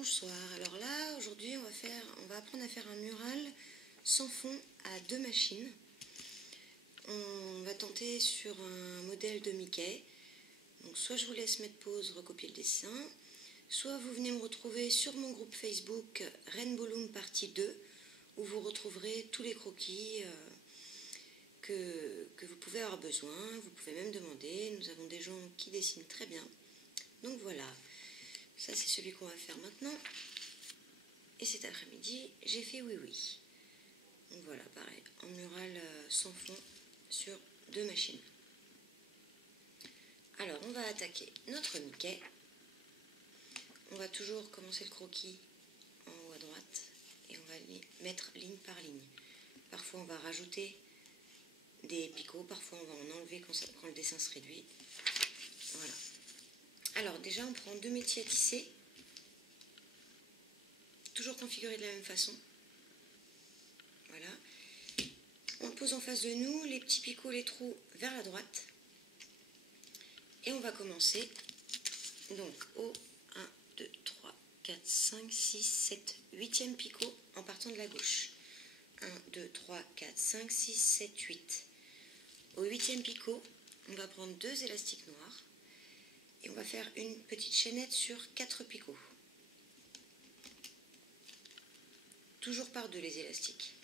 Bonsoir, alors là aujourd'hui on va apprendre à faire un mural sans fond à deux machines. On va tenter sur un modèle de Mickey. Donc soit je vous laisse mettre pause, recopier le dessin, soit vous venez me retrouver sur mon groupe Facebook Rainbow Loom partie 2 où vous retrouverez tous les croquis que vous pouvez avoir besoin. Vous pouvez même demander, nous avons des gens qui dessinent très bien. Donc voilà. Ça, c'est celui qu'on va faire maintenant. Et cet après-midi, j'ai fait oui oui. Donc voilà, pareil, en mural sans fond sur deux machines. Alors, on va attaquer notre Mickey. On va toujours commencer le croquis en haut à droite et on va mettre ligne par ligne. Parfois, on va rajouter des picots, parfois on va en enlever quand le dessin se réduit. Voilà. Alors déjà, on prend deux métiers à tisser. Toujours configuré de la même façon. Voilà. On le pose en face de nous, les petits picots, les trous vers la droite. Et on va commencer donc au 1, 2, 3, 4, 5, 6, 7, 8e picot en partant de la gauche. 1, 2, 3, 4, 5, 6, 7, 8. Au 8e picot, on va prendre deux élastiques noirs et on va faire une petite chaînette sur 4 picots. Toujours par deux les élastiques.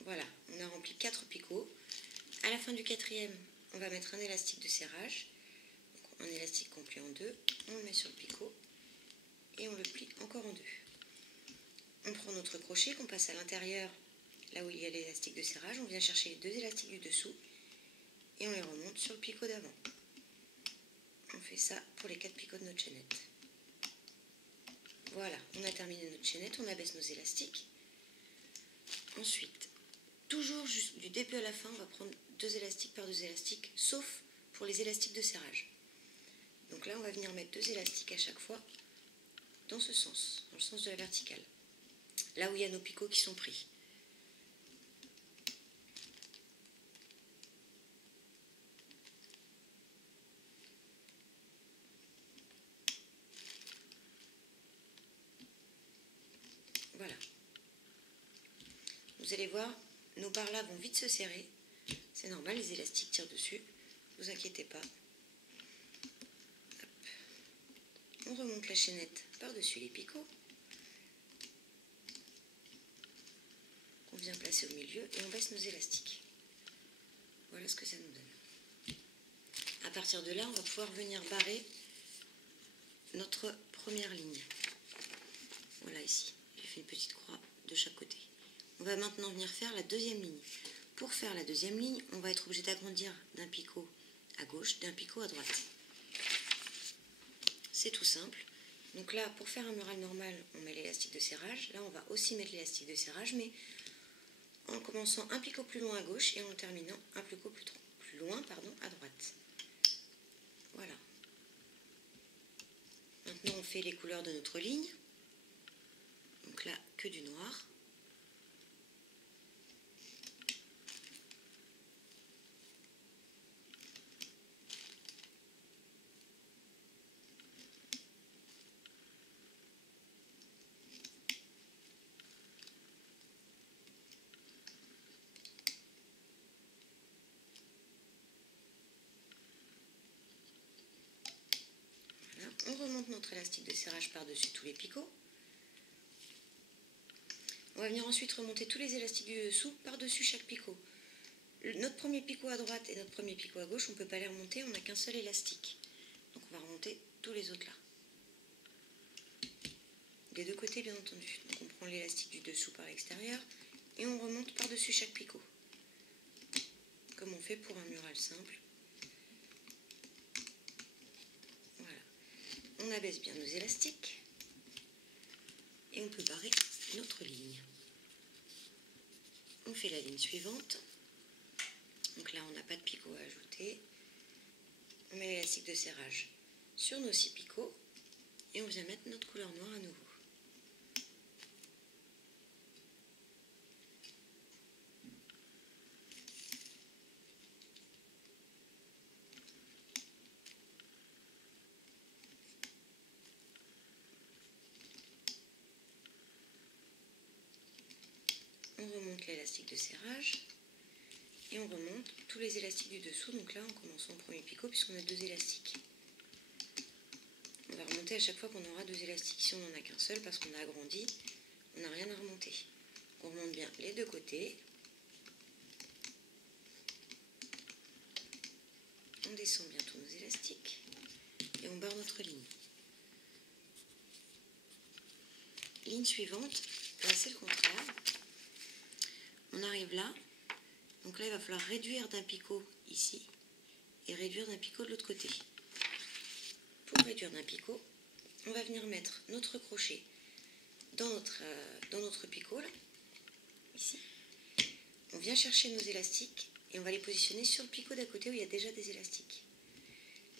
Voilà, on a rempli 4 picots. À la fin du 4e, on va mettre un élastique de serrage. Donc, un élastique qu'on plie en deux, on le met sur le picot et on le plie encore en deux. On prend notre crochet qu'on passe à l'intérieur, là où il y a l'élastique de serrage. On vient chercher les deux élastiques du dessous et on les remonte sur le picot d'avant. On fait ça pour les 4 picots de notre chaînette. Voilà, on a terminé notre chaînette, on abaisse nos élastiques. Ensuite, toujours du début à la fin, on va prendre deux élastiques par deux élastiques, sauf pour les élastiques de serrage. Donc là, on va venir mettre deux élastiques à chaque fois dans ce sens, dans le sens de la verticale. Là où il y a nos picots qui sont pris. Voilà. Vous allez voir, nos barres là vont vite se serrer. C'est normal, les élastiques tirent dessus. Ne vous inquiétez pas. Hop. On remonte la chaînette par-dessus les picots. On vient placer au milieu et on baisse nos élastiques. Voilà ce que ça nous donne. À partir de là, on va pouvoir venir barrer notre première ligne. Voilà ici, j'ai fait une petite croix de chaque côté. On va maintenant venir faire la deuxième ligne. Pour faire la deuxième ligne, on va être obligé d'agrandir d'un picot à gauche, d'un picot à droite. C'est tout simple. Donc là, pour faire un mural normal, on met l'élastique de serrage. Là, on va aussi mettre l'élastique de serrage, mais en commençant un picot plus loin à gauche et en terminant un picot plus loin à droite. Voilà. Maintenant, on fait les couleurs de notre ligne. Donc là, que du noir. Voilà. On remonte notre élastique de serrage par-dessus tous les picots. On va venir ensuite remonter tous les élastiques du dessous par-dessus chaque picot. Notre premier picot à droite et notre premier picot à gauche, on ne peut pas les remonter, on n'a qu'un seul élastique. Donc on va remonter tous les autres là. Des deux côtés bien entendu. Donc on prend l'élastique du dessous par l'extérieur et on remonte par-dessus chaque picot. Comme on fait pour un mural simple. Voilà. On abaisse bien nos élastiques et on peut barrer notre ligne. On fait la ligne suivante. Donc là, on n'a pas de picot à ajouter. On met l'élastique de serrage sur nos 6 picots et on vient mettre notre couleur noire à nouveau. remonte l'élastique de serrage et on remonte tous les élastiques du dessous. Donc là, on commence en premier picot puisqu'on a 2 élastiques. On va remonter à chaque fois qu'on aura 2 élastiques. Si on n'en a qu'un seul parce qu'on a agrandi, on n'a rien à remonter. On remonte bien les deux côtés. On descend bien tous nos élastiques et on barre notre ligne. Ligne suivante, là c'est le contraire. On arrive là, donc là il va falloir réduire d'un picot ici et réduire d'un picot de l'autre côté. Pour réduire d'un picot, on va venir mettre notre crochet dans notre picot là, ici. On vient chercher nos élastiques et on va les positionner sur le picot d'à côté où il y a déjà des élastiques.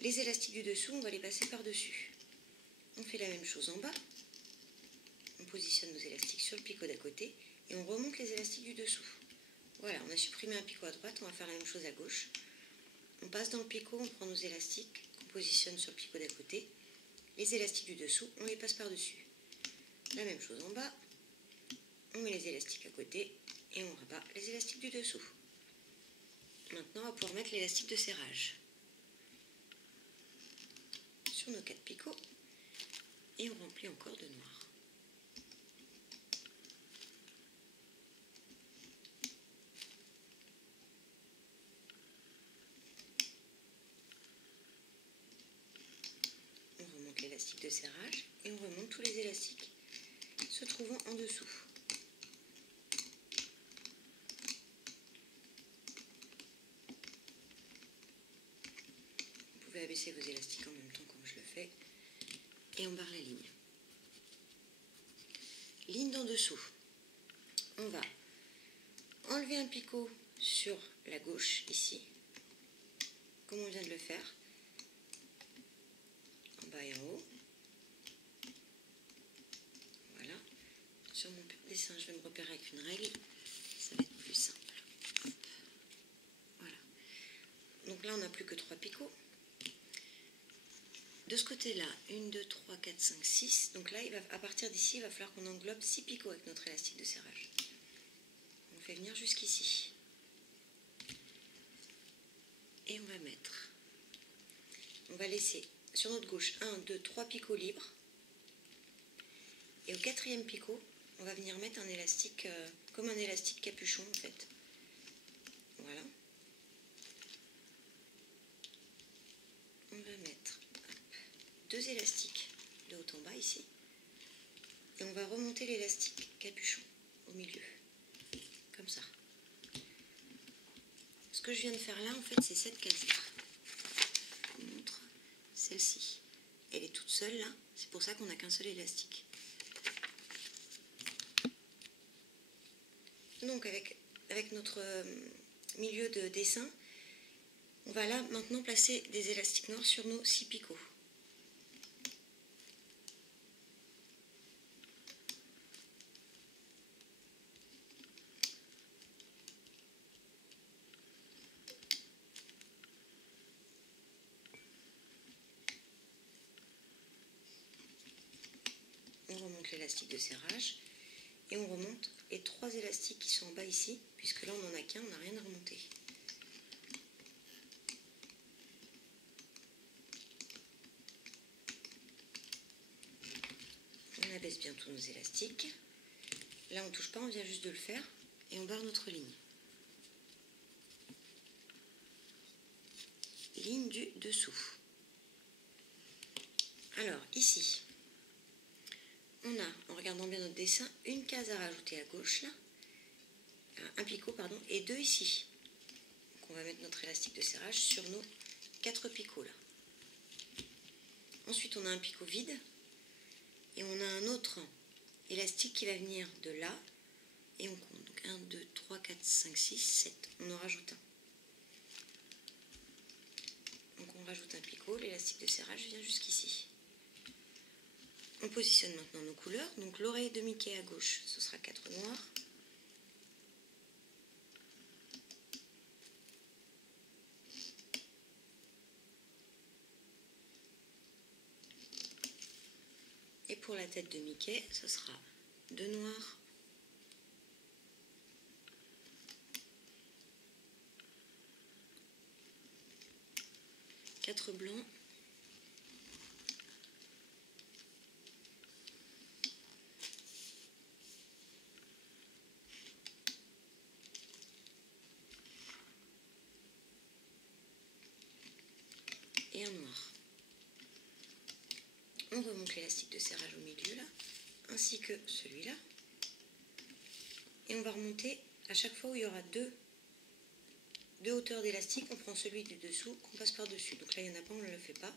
Les élastiques du dessous, on va les passer par-dessus. On fait la même chose en bas. On positionne nos élastiques sur le picot d'à côté et on remonte les élastiques du dessous. Voilà, on a supprimé un picot à droite, on va faire la même chose à gauche. On passe dans le picot, on prend nos élastiques qu'on positionne sur le picot d'à côté. Les élastiques du dessous, on les passe par-dessus. La même chose en bas. On met les élastiques à côté et on rabat les élastiques du dessous. Maintenant, on va pouvoir mettre l'élastique de serrage sur nos 4 picots et on remplit encore de noir. On remonte l'élastique de serrage et on remonte tous les élastiques se trouvant en dessous. Vous pouvez abaisser vos élastiques en même temps comme je le fais et on barre la ligne. Ligne d'en dessous. On va enlever un picot sur la gauche ici, comme on vient de le faire, en bas et en haut. Voilà. Sur mon dessin, je vais me repérer avec une règle, ça va être plus simple. Hop. Voilà. Donc là, on n'a plus que 3 picots. De ce côté-là, 1, 2, 3, 4, 5, 6. Donc là, à partir d'ici, il va falloir qu'on englobe 6 picots avec notre élastique de serrage. On fait venir jusqu'ici. Et on va mettre. On va laisser sur notre gauche 1, 2, 3 picots libres. Et au 4e picot, on va venir mettre un élastique, comme un élastique capuchon en fait. Voilà. On va mettre 2 élastiques de haut en bas ici. Et on va remonter l'élastique capuchon au milieu. Comme ça. Ce que je viens de faire là, en fait, c'est cette case-là. Je vous montre celle-ci. Elle est toute seule là. C'est pour ça qu'on n'a qu'un seul élastique. Donc avec notre milieu de dessin, on va là maintenant placer des élastiques noirs sur nos 6 picots. On remonte l'élastique de serrage et on remonte les 3 élastiques qui sont en bas ici, puisque là on n'en a qu'un, on n'a rien à remonter. On abaisse bien tous nos élastiques. Là on ne touche pas, on vient juste de le faire et on barre notre ligne. Ligne du dessous. Alors ici, on a, en regardant bien notre dessin, une case à rajouter à gauche là, un picot pardon, et 2 ici. Donc on va mettre notre élastique de serrage sur nos 4 picots là. Ensuite on a un picot vide et on a un autre élastique qui va venir de là et on compte. Donc 1, 2, 3, 4, 5, 6, 7. On en rajoute un. Donc on rajoute un picot, l'élastique de serrage vient jusqu'ici. On positionne maintenant nos couleurs. Donc l'oreille de Mickey à gauche, ce sera 4 noirs. Et pour la tête de Mickey, ce sera 2 noirs 4 blancs. Et un noir. On remonte l'élastique de serrage au milieu là, ainsi que celui-là. Et on va remonter à chaque fois où il y aura deux hauteurs d'élastique, on prend celui du dessous, qu'on passe par-dessus. Donc là, il n'y en a pas, on ne le fait pas.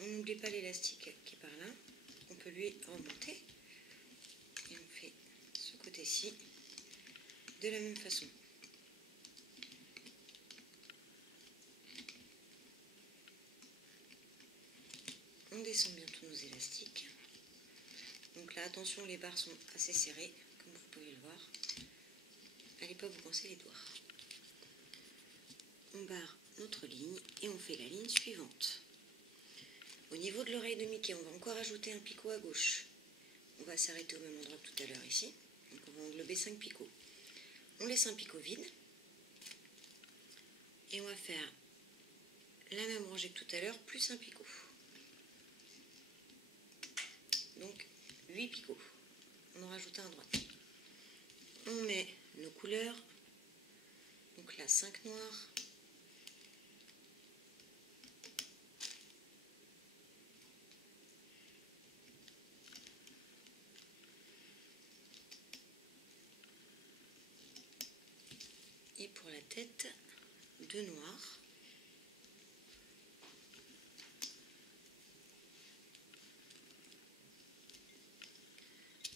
On n'oublie pas l'élastique qui est par là. On peut lui remonter. Et on fait ce côté-ci de la même façon. On descend bien tous nos élastiques. Donc là, attention, les barres sont assez serrées, comme vous pouvez le voir. N'allez pas vous coincer les doigts. On barre notre ligne et on fait la ligne suivante. Au niveau de l'oreille de Mickey, on va encore ajouter un picot à gauche. On va s'arrêter au même endroit que tout à l'heure ici. Donc on va englober 5 picots. On laisse un picot vide. Et on va faire la même rangée que tout à l'heure, plus un picot. Donc 8 picots. On en rajoute un à droite. On met nos couleurs. Donc là, 5 noirs. Et pour la tête, 2 noirs.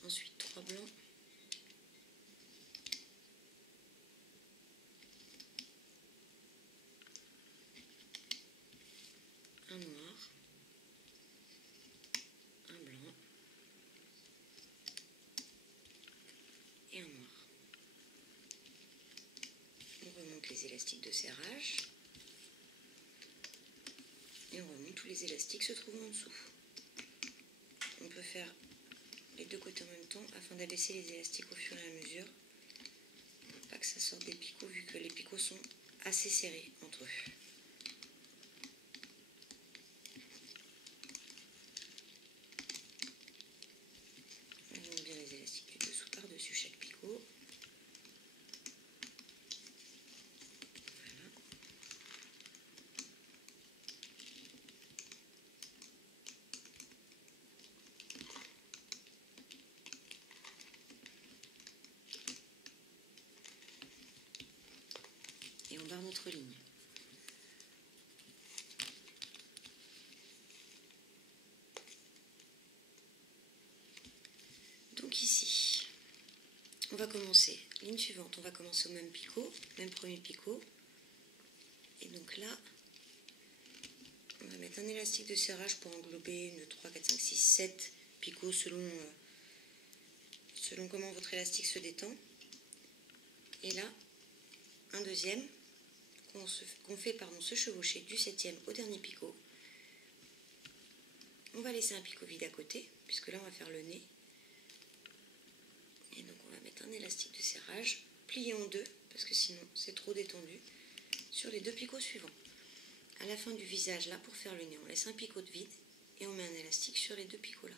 Ensuite 3 blancs. Un noir. Un blanc. Et un noir. On remonte les élastiques de serrage. Et on remonte tous les élastiques se trouvant en dessous. On peut faire les deux côtés en même temps afin d'abaisser les élastiques au fur et à mesure. Pas que ça sorte des picots vu que les picots sont assez serrés entre eux. On remonte bien les élastiques du dessous par-dessus chaque picot. Voilà. Et on barre notre ligne. Donc ici, on va commencer, ligne suivante, on va commencer au même picot, même premier picot. Et donc là, on va mettre un élastique de serrage pour englober une 3, 4, 5, 6, 7 picots selon comment votre élastique se détend. Et là, un deuxième qu'on fait se chevaucher du 7e au dernier picot. On va laisser un picot vide à côté, puisque là on va faire le nez. Et donc on va mettre un élastique de serrage, plié en deux, parce que sinon c'est trop détendu, sur les deux picots suivants. À la fin du visage, là, pour faire le nez, on laisse un picot de vide et on met un élastique sur les deux picots là.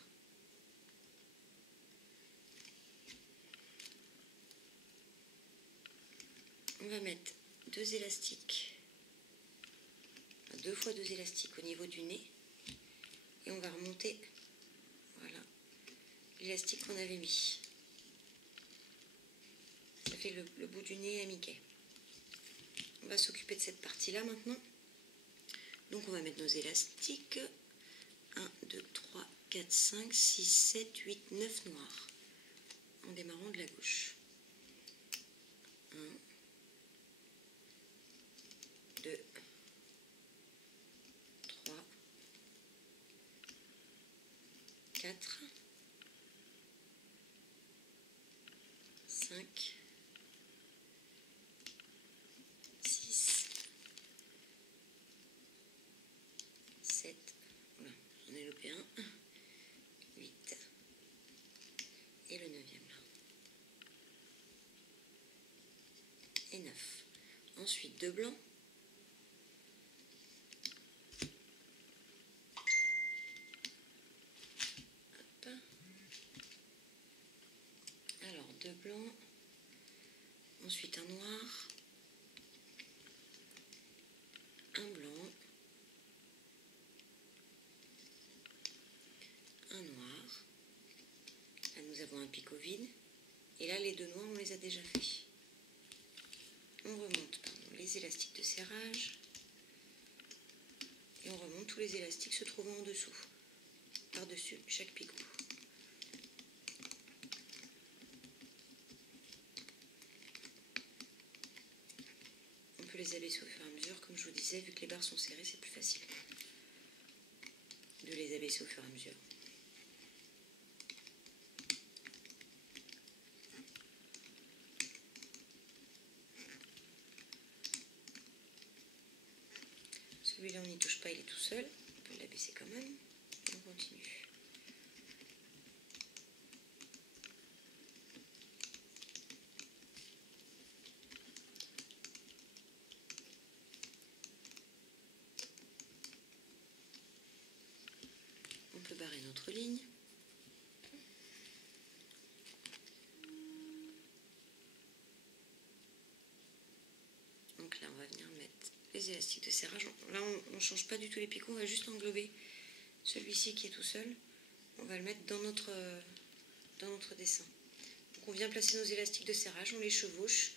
On va mettre 2 élastiques, 2 fois 2 élastiques au niveau du nez et on va remonter, voilà, l'élastique qu'on avait mis. Ça fait le bout du nez à Mickey. On va s'occuper de cette partie-là maintenant. Donc on va mettre nos élastiques. 1, 2, 3, 4, 5, 6, 7, 8, 9 noirs. En démarrant de la gauche. 1, 2, 3, 4, 5, 6, 7, voilà, j'en ai loupé un, 8, et le 9e là. ensuite 2 blancs, hop. Alors 2 blancs, ensuite un noir, un blanc, un noir, là nous avons un picot vide, et là les 2 noirs on les a déjà fait. On remonte les élastiques de serrage et on remonte tous les élastiques se trouvant en dessous, par-dessus chaque picot. On peut les abaisser au fur et à mesure, comme je vous disais, vu que les barres sont serrées, c'est plus facile de les abaisser au fur et à mesure. Celui-là, on n'y touche pas, il est tout seul. On peut l'abaisser quand même. On continue. On peut barrer notre ligne. Donc là, on va venir mettre les élastiques de serrage. Là, on ne change pas du tout les picots, on va juste englober celui-ci qui est tout seul. On va le mettre dans notre dessin. Donc on vient placer nos élastiques de serrage, on les chevauche.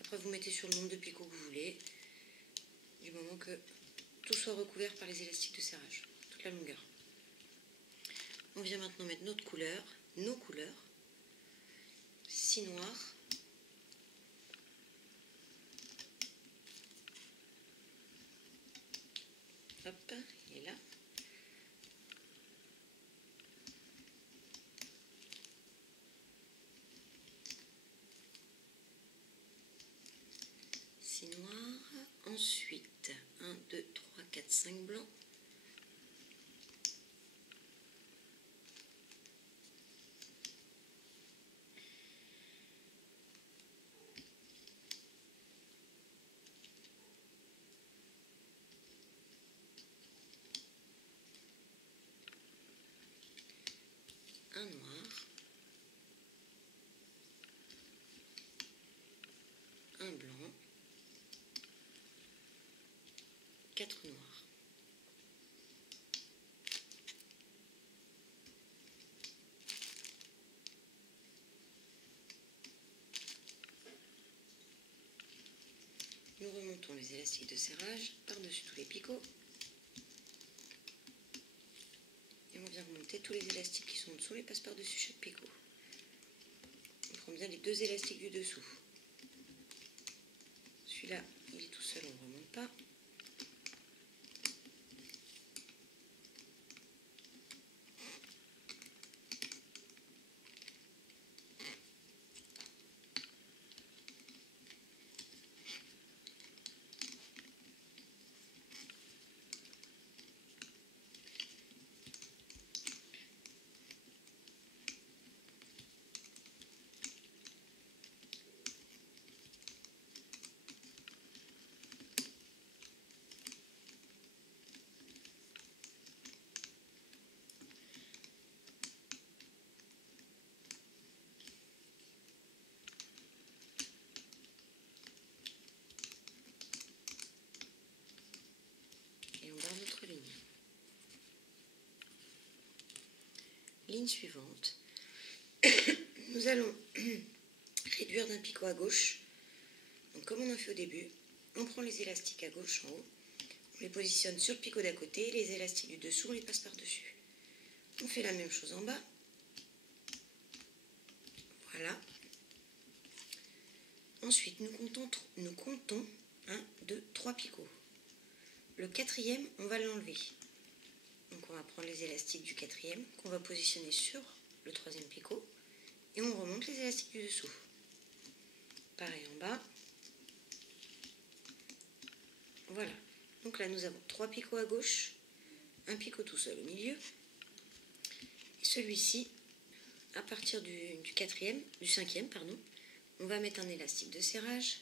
Après, vous mettez sur le nombre de picots que vous voulez, du moment que tout soit recouvert par les élastiques de serrage, toute la longueur. On vient maintenant mettre nos couleurs, 6 noirs, hop, il est là. Noir, ensuite 1, 2, 3, 4, 5 blancs, un noir, un blanc, 4 noirs. Nous remontons les élastiques de serrage par-dessus tous les picots. Et on vient remonter tous les élastiques qui sont en dessous, on les passe par-dessus chaque picot. On prend bien les 2 élastiques du dessous. Celui-là, il est tout seul, on ne remonte pas. Notre ligne. Ligne suivante. Nous allons réduire d'un picot à gauche. Donc comme on a fait au début, on prend les élastiques à gauche en haut, on les positionne sur le picot d'à côté, les élastiques du dessous, on les passe par-dessus. On fait la même chose en bas. Voilà. Ensuite, nous comptons 1, 2, 3 picots. Le 4e, on va l'enlever. Donc on va prendre les élastiques du 4e qu'on va positionner sur le 3e picot et on remonte les élastiques du dessous. Pareil en bas. Voilà. Donc là nous avons 3 picots à gauche, un picot tout seul au milieu. Et celui-ci, à partir du 5e, pardon, on va mettre un élastique de serrage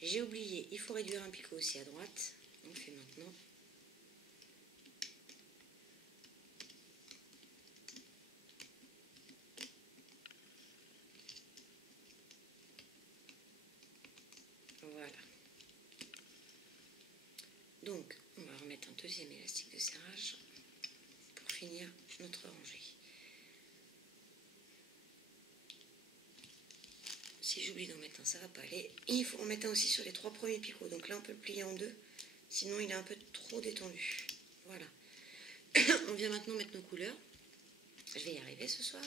J'ai oublié, il faut réduire un picot aussi à droite. On le fait maintenant. Voilà. Donc, on va remettre un deuxième élastique de serrage pour finir notre rangée. Si j'oublie d'en mettre un, ça va pas aller. Et il faut en mettre un aussi sur les 3 premiers picots. Donc là, on peut le plier en deux. Sinon, il est un peu trop détendu. Voilà. On vient maintenant mettre nos couleurs. Je vais y arriver ce soir.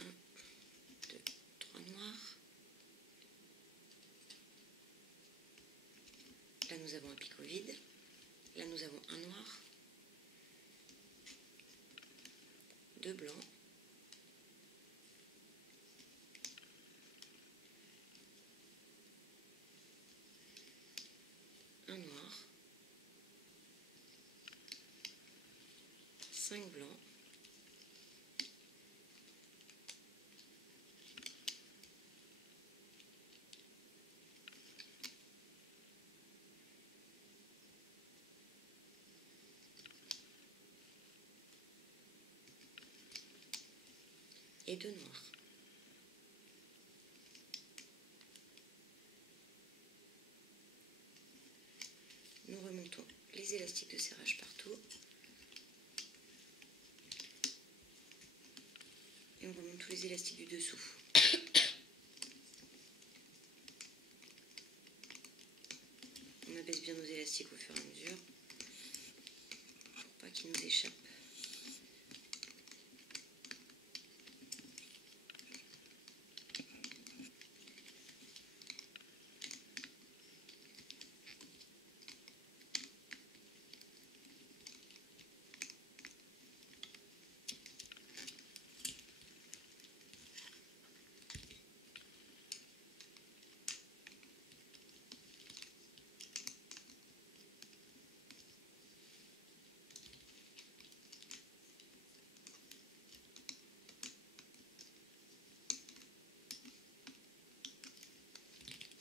1, 2, 3 noirs. Là, nous avons un picot vide. Là, nous avons un noir. 2 blancs. Un noir. 5 blancs. Et 2 noirs. Nous remontons les élastiques de serrage partout. Et on remonte tous les élastiques du dessous. On abaisse bien nos élastiques au fur et à mesure pour pas qu'ils nous échappent.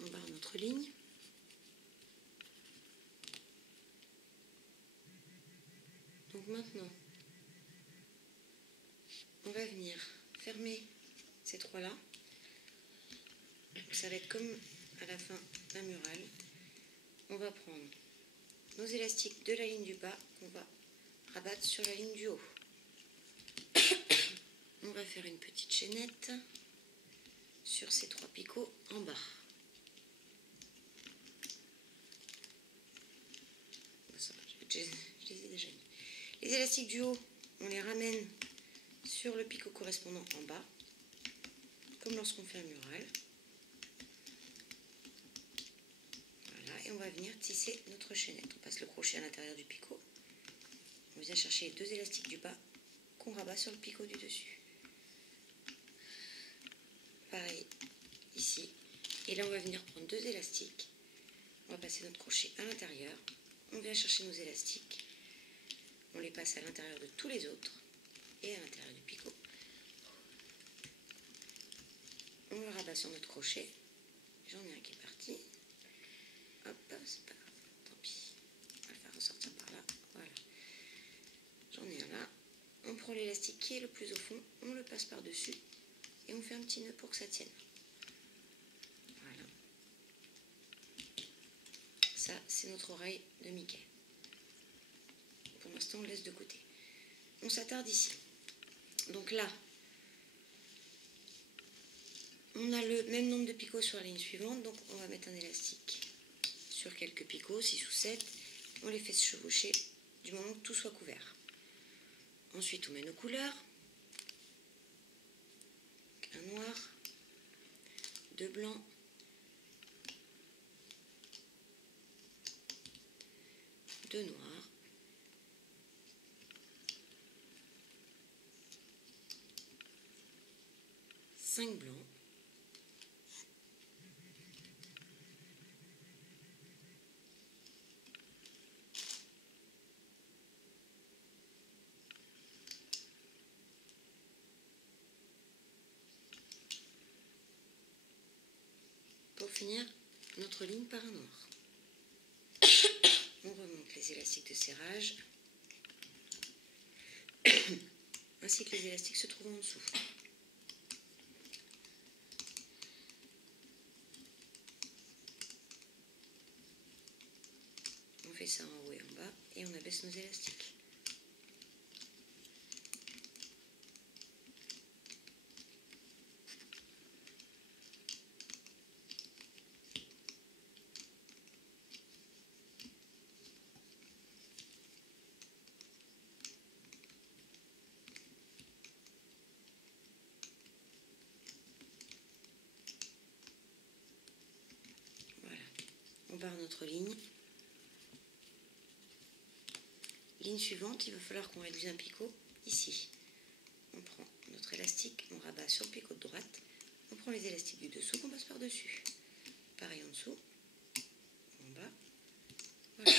On barre notre ligne. Donc maintenant, on va venir fermer ces trois-là. Ça va être comme à la fin d'un mural. On va prendre nos élastiques de la ligne du bas qu'on va rabattre sur la ligne du haut. On va faire une petite chaînette sur ces 3 picots en bas. Je les ai déjà mis. Les élastiques du haut, on les ramène sur le picot correspondant en bas, comme lorsqu'on fait un mural. Voilà, et on va venir tisser notre chaînette. On passe le crochet à l'intérieur du picot. On vient chercher les 2 élastiques du bas qu'on rabat sur le picot du dessus. Pareil ici. Et là, on va venir prendre 2 élastiques. On va passer notre crochet à l'intérieur. On vient chercher nos élastiques. On les passe à l'intérieur de tous les autres et à l'intérieur du picot. On le rabat sur notre crochet. J'en ai un qui est parti. Hop, c'est pas grave. Tant pis. On va le faire ressortir par là. Voilà. J'en ai un là. On prend l'élastique qui est le plus au fond. On le passe par-dessus. Et on fait un petit nœud pour que ça tienne. Voilà. Ça, c'est notre oreille de Mickey. Pour l'instant, on le laisse de côté. On s'attarde ici. Donc là, on a le même nombre de picots sur la ligne suivante. Donc on va mettre un élastique sur quelques picots, 6 ou 7. On les fait se chevaucher du moment que tout soit couvert. Ensuite, on met nos couleurs. Un noir, 2 blancs, 2 noirs, 5 blancs, pour finir notre ligne par un noir. On remonte les élastiques de serrage, ainsi que les élastiques se trouvent en dessous. On fait ça en haut et en bas et on abaisse nos élastiques. Voilà, on barre notre ligne. Ligne suivante, il va falloir qu'on réduise un picot ici. On prend notre élastique, on rabat sur le picot de droite, on prend les élastiques du dessous qu'on passe par-dessus. Pareil en dessous, en bas. Voilà.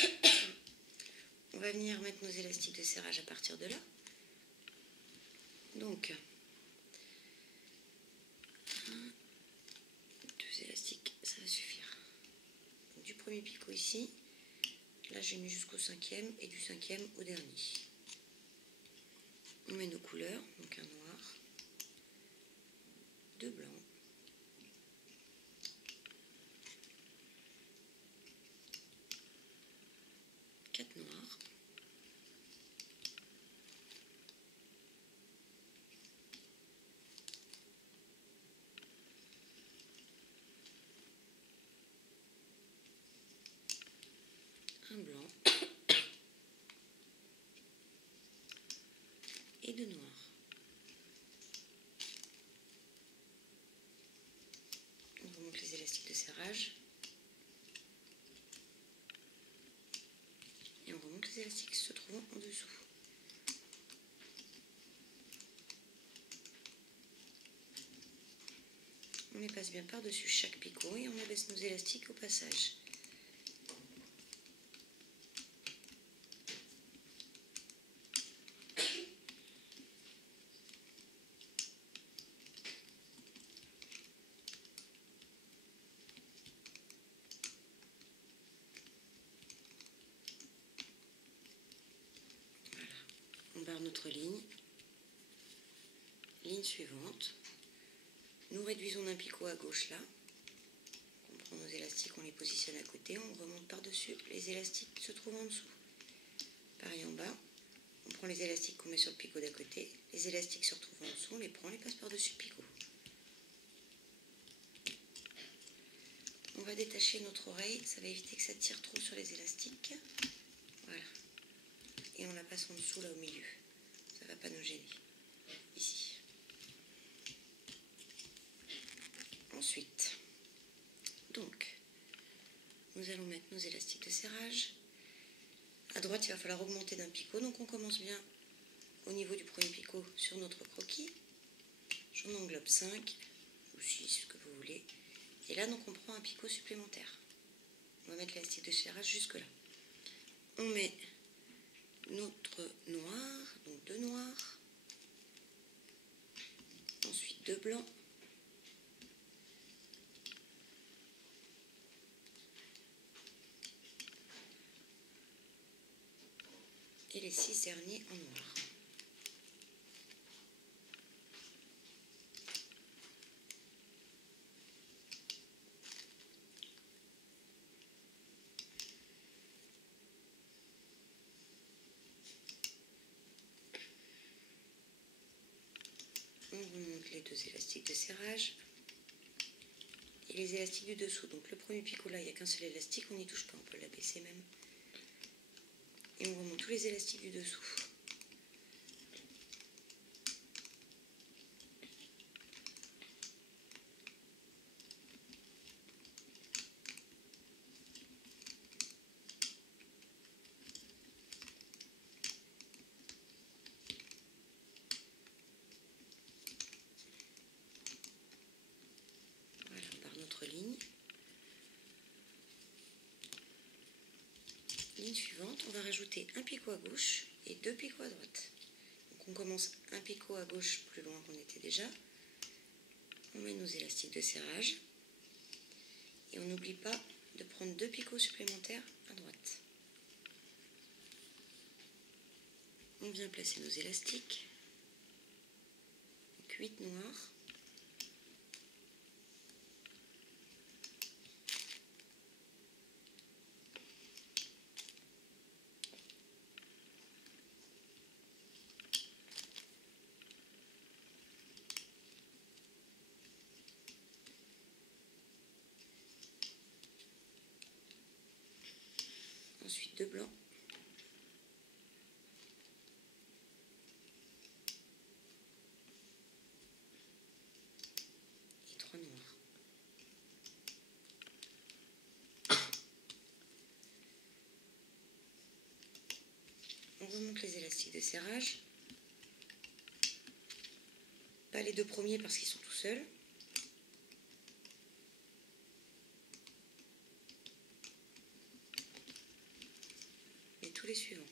On va venir mettre nos élastiques de serrage à partir de là. Donc, 2 élastiques, ça va suffire. Donc, du premier picot ici, là j'ai mis jusqu'au 5e et du 5e au dernier. On met nos couleurs, donc un noir, 2 blancs, 4 noirs, un blanc et 2 noirs. On remonte les élastiques de serrage et on remonte les élastiques qui se trouvent en dessous. On les passe bien par-dessus chaque picot et on abaisse nos élastiques au passage. On barre notre ligne. Ligne suivante. Nous réduisons d'un picot à gauche là. On prend nos élastiques, on les positionne à côté, on remonte par-dessus les élastiques qui se trouvent en dessous. Pareil en bas, on prend les élastiques qu'on met sur le picot d'à côté, les élastiques se retrouvent en dessous, on les prend, on les passe par-dessus le picot. On va détacher notre oreille, ça va éviter que ça tire trop sur les élastiques. Voilà. Et on la passe en dessous là au milieu. Ça ne va pas nous gêner. Ici. Ensuite, donc, nous allons mettre nos élastiques de serrage. À droite, il va falloir augmenter d'un picot, donc on commence bien au niveau du premier picot sur notre croquis. J'en englobe 5 ou 6, ce que vous voulez. Et là, donc, on prend un picot supplémentaire. On va mettre l'élastique de serrage jusque là. On met notre noir, donc 2 noirs. Ensuite 2 blancs. Et les 6 derniers en noir. On remonte les 2 élastiques de serrage et les élastiques du dessous. Donc le premier picot là, il n'y a qu'un seul élastique, on n'y touche pas, on peut l'abaisser même. Et on remonte tous les élastiques du dessous. Voilà, on barre notre ligne. Ligne suivante, on va rajouter un picot à gauche et 2 picots à droite. Donc on commence un picot à gauche plus loin qu'on était déjà. On met nos élastiques de serrage Et on n'oublie pas de prendre 2 picots supplémentaires à droite. On vient placer nos élastiques. Donc 8 noirs. Ensuite 2 blancs. Et 3 noirs. On remonte les élastiques de serrage. Pas les 2 premiers parce qu'ils sont tout seuls. Et tous les suivants.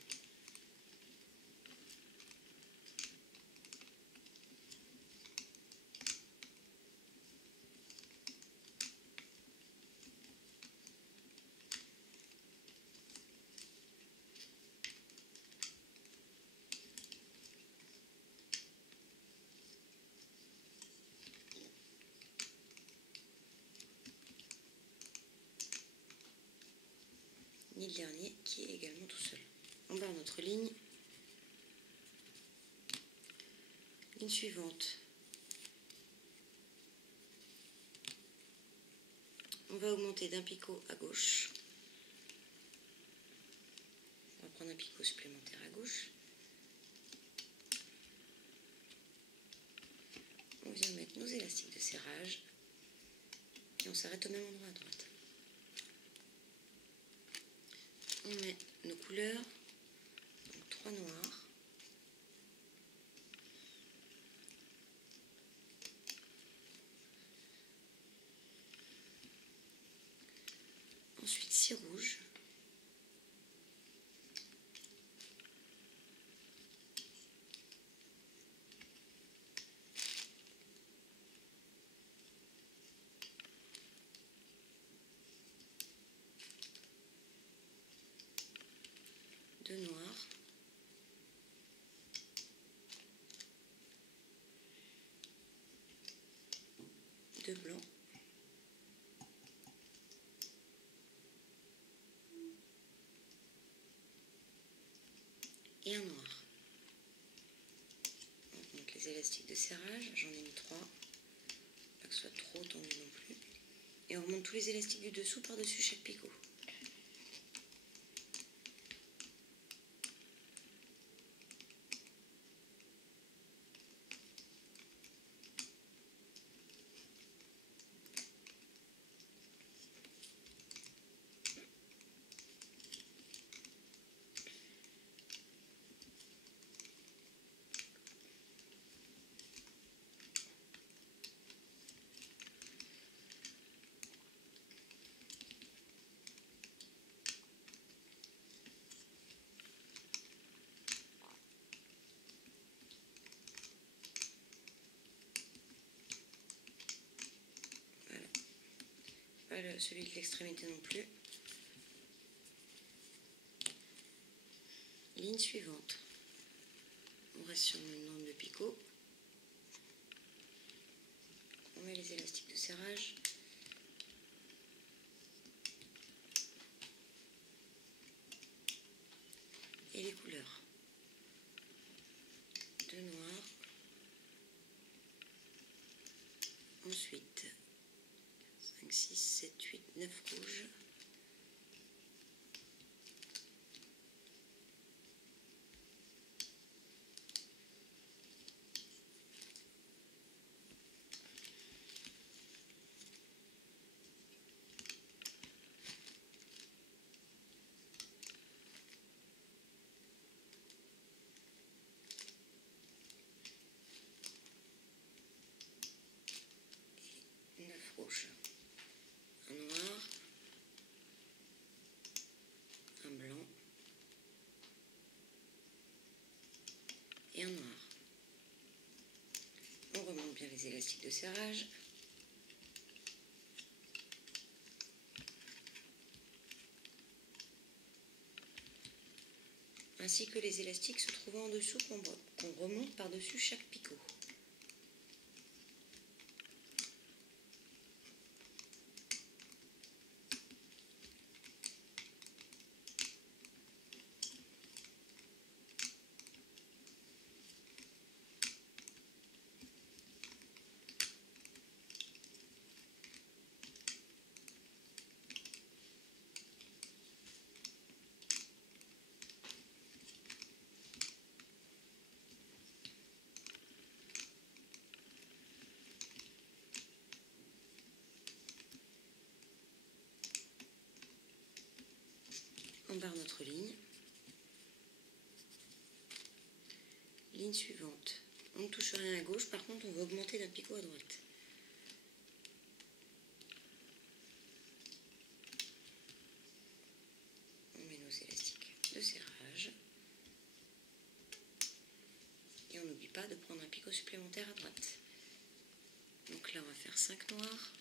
Ni le dernier qui est également tout seul. On barre notre ligne. Ligne suivante. On va augmenter d'un picot à gauche. On va prendre un picot supplémentaire à gauche. On vient mettre nos élastiques de serrage. Et on s'arrête au même endroit à droite. On met nos couleurs. Donc 3 noirs. Ensuite 6 rouges. Deux noirs. Deux blancs. Et un noir. On monte les élastiques de serrage, j'en ai mis 3, pas que ce soit trop tendu non plus. Et on remonte tous les élastiques du dessous par-dessus chaque picot. Pas celui de l'extrémité non plus. Ligne suivante. On reste sur le même nombre de picots. On met les élastiques de serrage. Et les couleurs. 2 noirs. Ensuite 5, 6, 7, 8, 9 rouges. Et 9 rouges. Un noir. Un blanc. Et un noir. On remonte bien les élastiques de serrage. ainsi que les élastiques se trouvant en dessous qu'on remonte par-dessus chaque picot. On barre notre ligne. Ligne suivante. On ne touche rien à gauche, par contre on va augmenter d'un picot à droite. On met nos élastiques de serrage. Et on n'oublie pas de prendre un picot supplémentaire à droite. Donc là on va faire 5 noirs.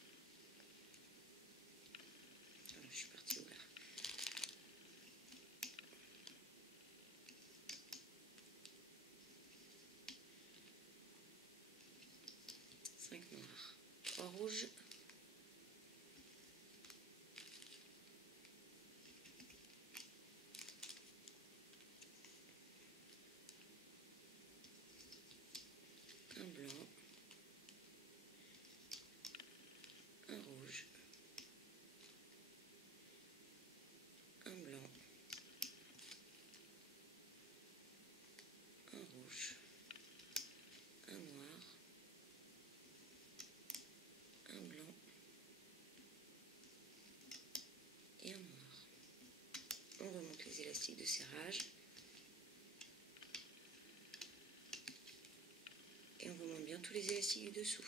Voilà, je suis partie ouvert. 5 noirs, 3 rouges, un blanc, un rouge, un blanc, un rouge, un noir, un blanc et un noir. On remonte les élastiques de serrage et on remonte bien tous les élastiques du dessous.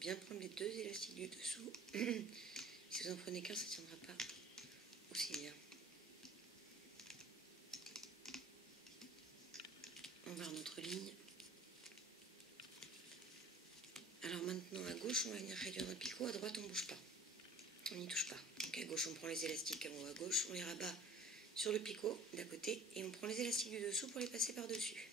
Bien prendre les deux élastiques du dessous. Si vous en prenez qu'un, ça ne tiendra pas aussi bien. On barre notre ligne. Alors maintenant à gauche, on va venir réduire un picot, à droite on ne bouge pas. On n'y touche pas. Donc à gauche, on prend les élastiques en haut à gauche, on les rabat sur le picot d'à côté et on prend les élastiques du dessous pour les passer par-dessus.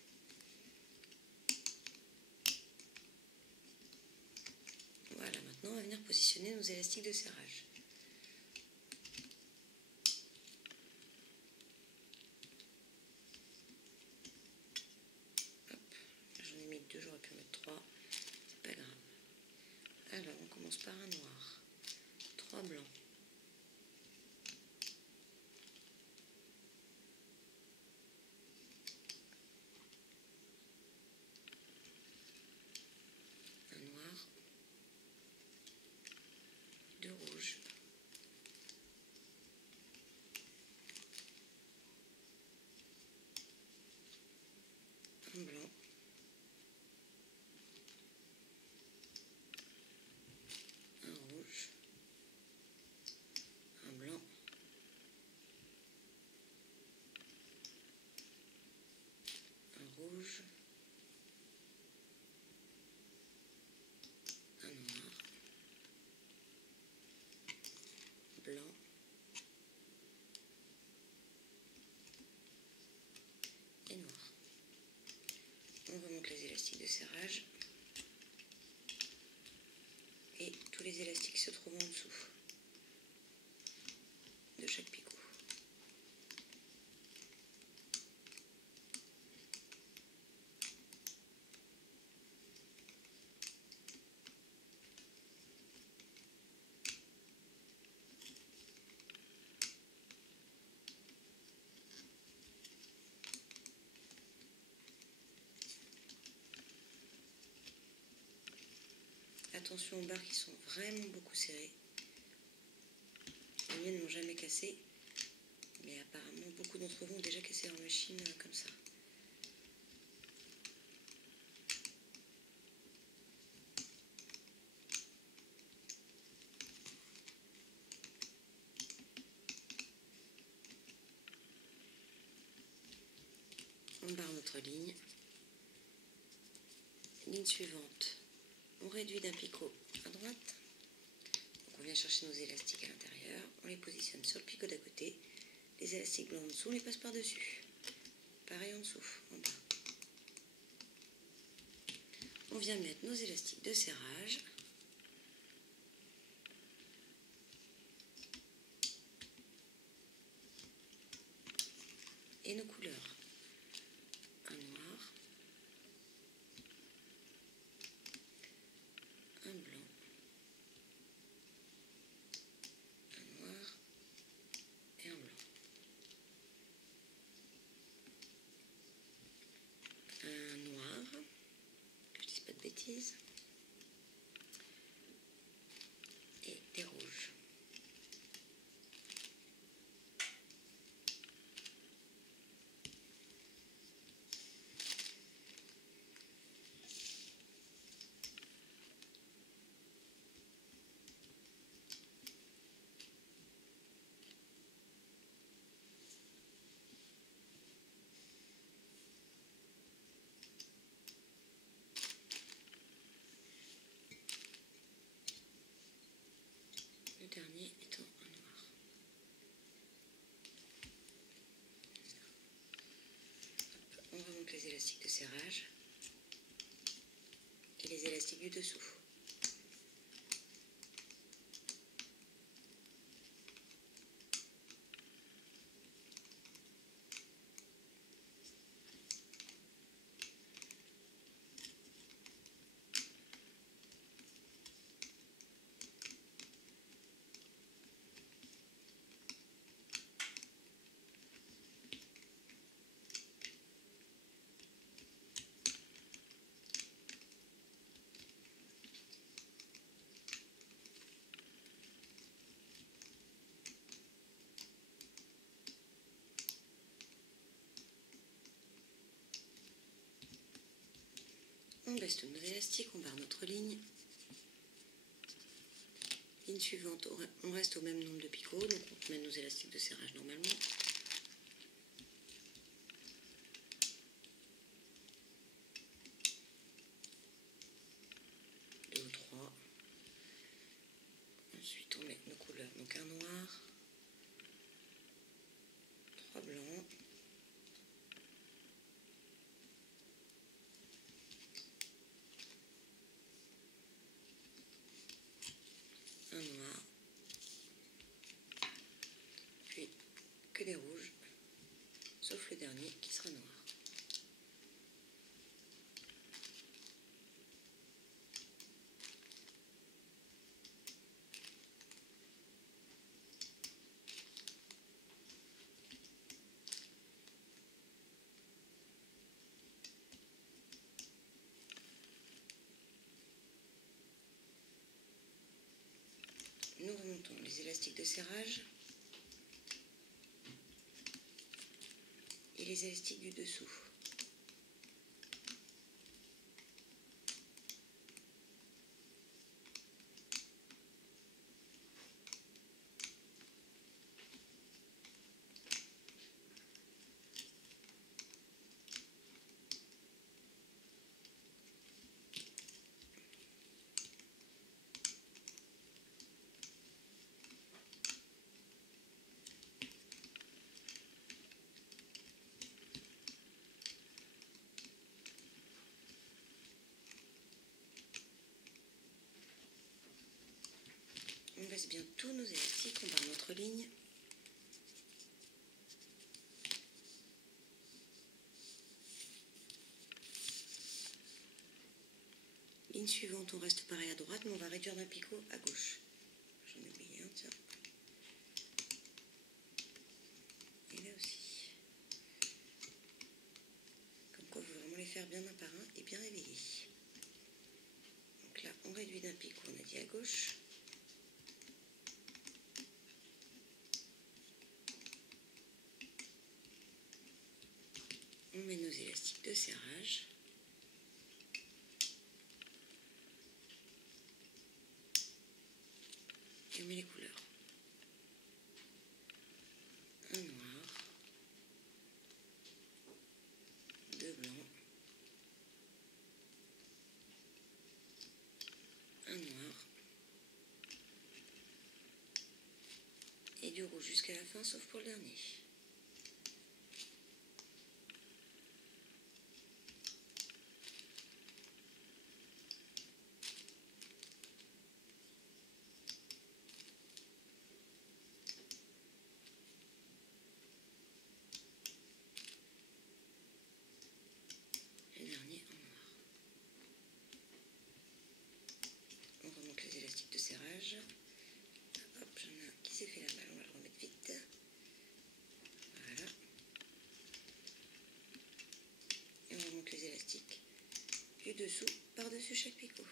Voilà, maintenant on va venir positionner nos élastiques de serrage. Hop, j'en ai mis 2, j'aurais pu en mettre 3, c'est pas grave. Alors on commence par un noir, 3 blancs. Un noir, 2 rouges, un blanc, un rouge, un blanc, un rouge, un noir, blanc, et noir. On remonte les élastiques de serrage et tous les élastiques se trouvent en dessous de chaque picot. Attention aux barres qui sont vraiment beaucoup serrées. Les miennes n'ont jamais cassé, mais apparemment beaucoup d'entre vous ont déjà cassé leur machine comme ça. On barre notre ligne. Ligne suivante, on réduit d'un picot à droite. Donc on vient chercher nos élastiques à l'intérieur, on les positionne sur le picot d'à côté. Les élastiques blancs en dessous, on les passe par-dessus. Pareil en dessous, en bas. On vient mettre nos élastiques de serrage. Et nos couleurs. Un noir, un blanc, un noir et un blanc. Un noir, que je dise pas de bêtises, et des rouges. Le dernier étant un noir. On remonte les élastiques de serrage et les élastiques du dessous. On baisse tous nos élastiques, on barre notre ligne. Ligne suivante, on reste au même nombre de picots, donc on met nos élastiques de serrage normalement. Deux ou trois. Ensuite on met nos couleurs, donc un noir, trois blancs, un noir, puis que des rouges, sauf le dernier qui sera noir. Nous remontons les élastiques de serrage et les élastiques du dessous. On baisse bien tous nos élastiques, on barre notre ligne. Ligne suivante, on reste pareil à droite, mais on va réduire d'un picot à gauche. J'en ai oublié un, tiens. Et là aussi. Comme quoi, il faut vraiment les faire bien un par un et bien réveillés. Donc là, on réduit d'un picot, on a dit à gauche. On met nos élastiques de serrage. Et on met les couleurs. Un noir, deux blancs, un noir et du rouge jusqu'à la fin, sauf pour le dernier. Le dernier en noir. On remonte les élastiques de serrage. Hop, j'en ai un qui s'est fait la malle, on va le remettre vite. Voilà. Et on remonte les élastiques du dessous par-dessus chaque picot.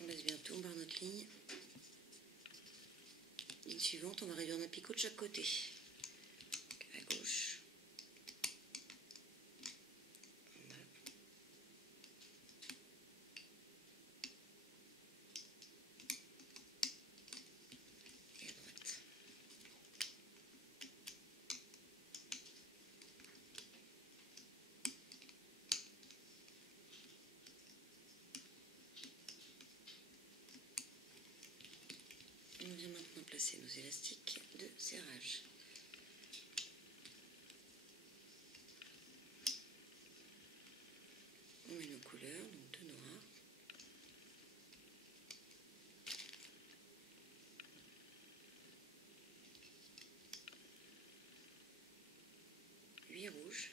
On laisse bien tout, on barre notre ligne. Ligne suivante, on va réduire notre picot de chaque côté. À gauche. En bas. Et à droite. On vient maintenant placer nos élastiques de serrage. On met nos couleurs, donc deux noirs. Huit rouges.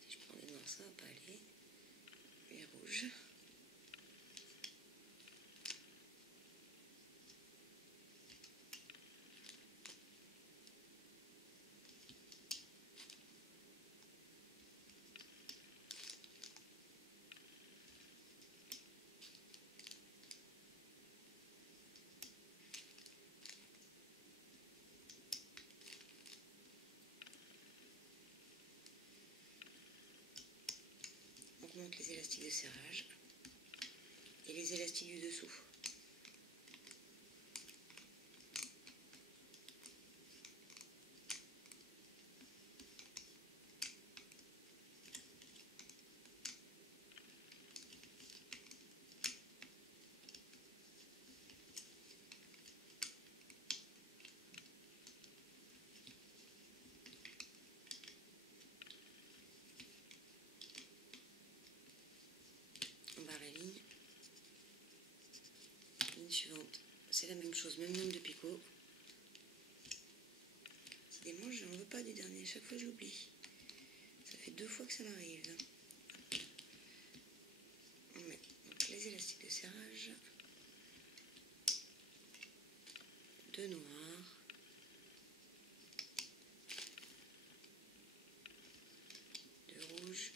Si je prends des noirs, ça va pas aller. 8 rouges. On remonte les élastiques de serrage et les élastiques du dessous. On barre la ligne. Ligne suivante, c'est la même chose, même nombre de picots. C'est des manches, je n'en veux pas du dernier, à chaque fois j'oublie. Ça fait 2 fois que ça m'arrive. On met donc les élastiques de serrage, deux noirs, deux rouges,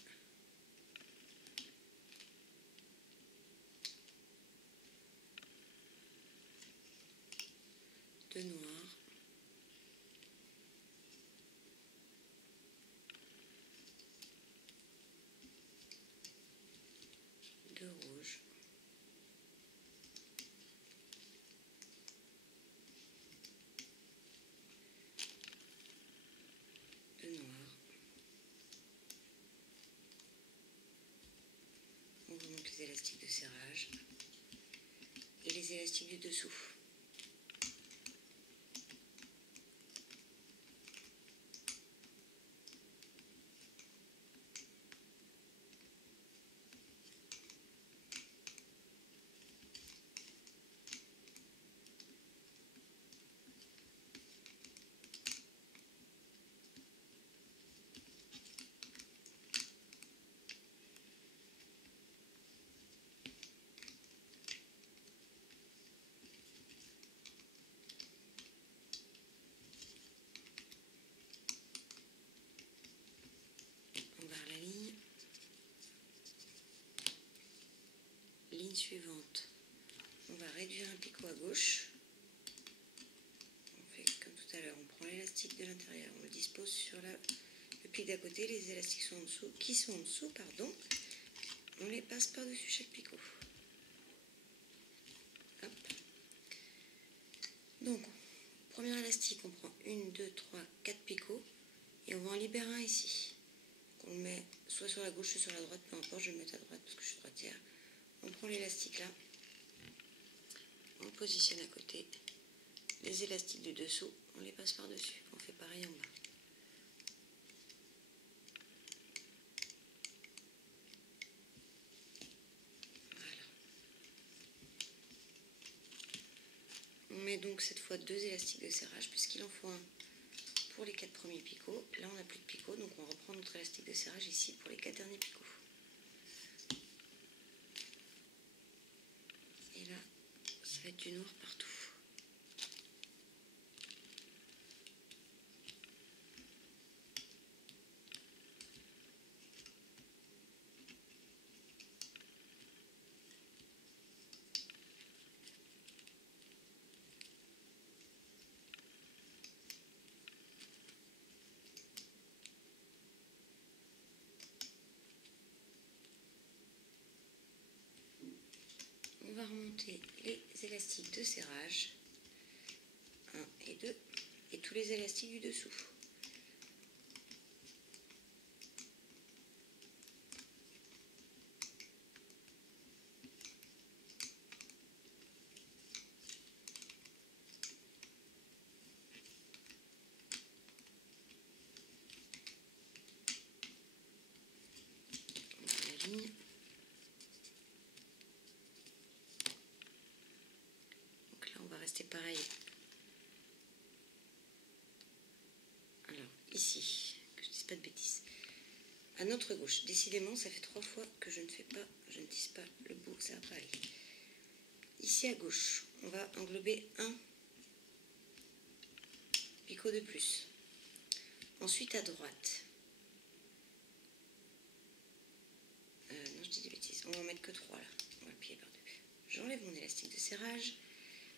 deux noirs, deux rouges, deux noirs. On remonte les élastiques de serrage et les élastiques du dessous. suivante, on va réduire un picot à gauche. On fait comme tout à l'heure, on prend l'élastique de l'intérieur, on le dispose sur le pic d'à côté, les élastiques sont en dessous, on les passe par-dessus chaque picot. Hop. Donc, premier élastique, on prend 1, 2, 3, 4 picots et on va en libérer un ici. On le met soit sur la gauche, soit sur la droite, peu importe, je vais le mettre à droite parce que je suis droitière. On prend l'élastique là, on le positionne à côté. Les élastiques du dessous, on les passe par-dessus. On fait pareil en bas. Voilà. On met donc cette fois 2 élastiques de serrage puisqu'il en faut un pour les 4 premiers picots. Là, on n'a plus de picots, donc on reprend notre élastique de serrage ici pour les 4 derniers picots. Et là, ça va être du noir partout. On va remonter les élastiques de serrage, 1 et 2, et tous les élastiques du dessous. On va la ligne. Donc là, on va rester pareil. Alors, ici, que je ne dise pas de bêtises. À notre gauche, décidément, ça fait 3 fois que je ne tisse pas le bout, ça va pas aller. Ici à gauche, on va englober un picot de plus. Ensuite à droite, non je dis des bêtises, on va en mettre que 3 là, on va le plier par 2. J'enlève mon élastique de serrage,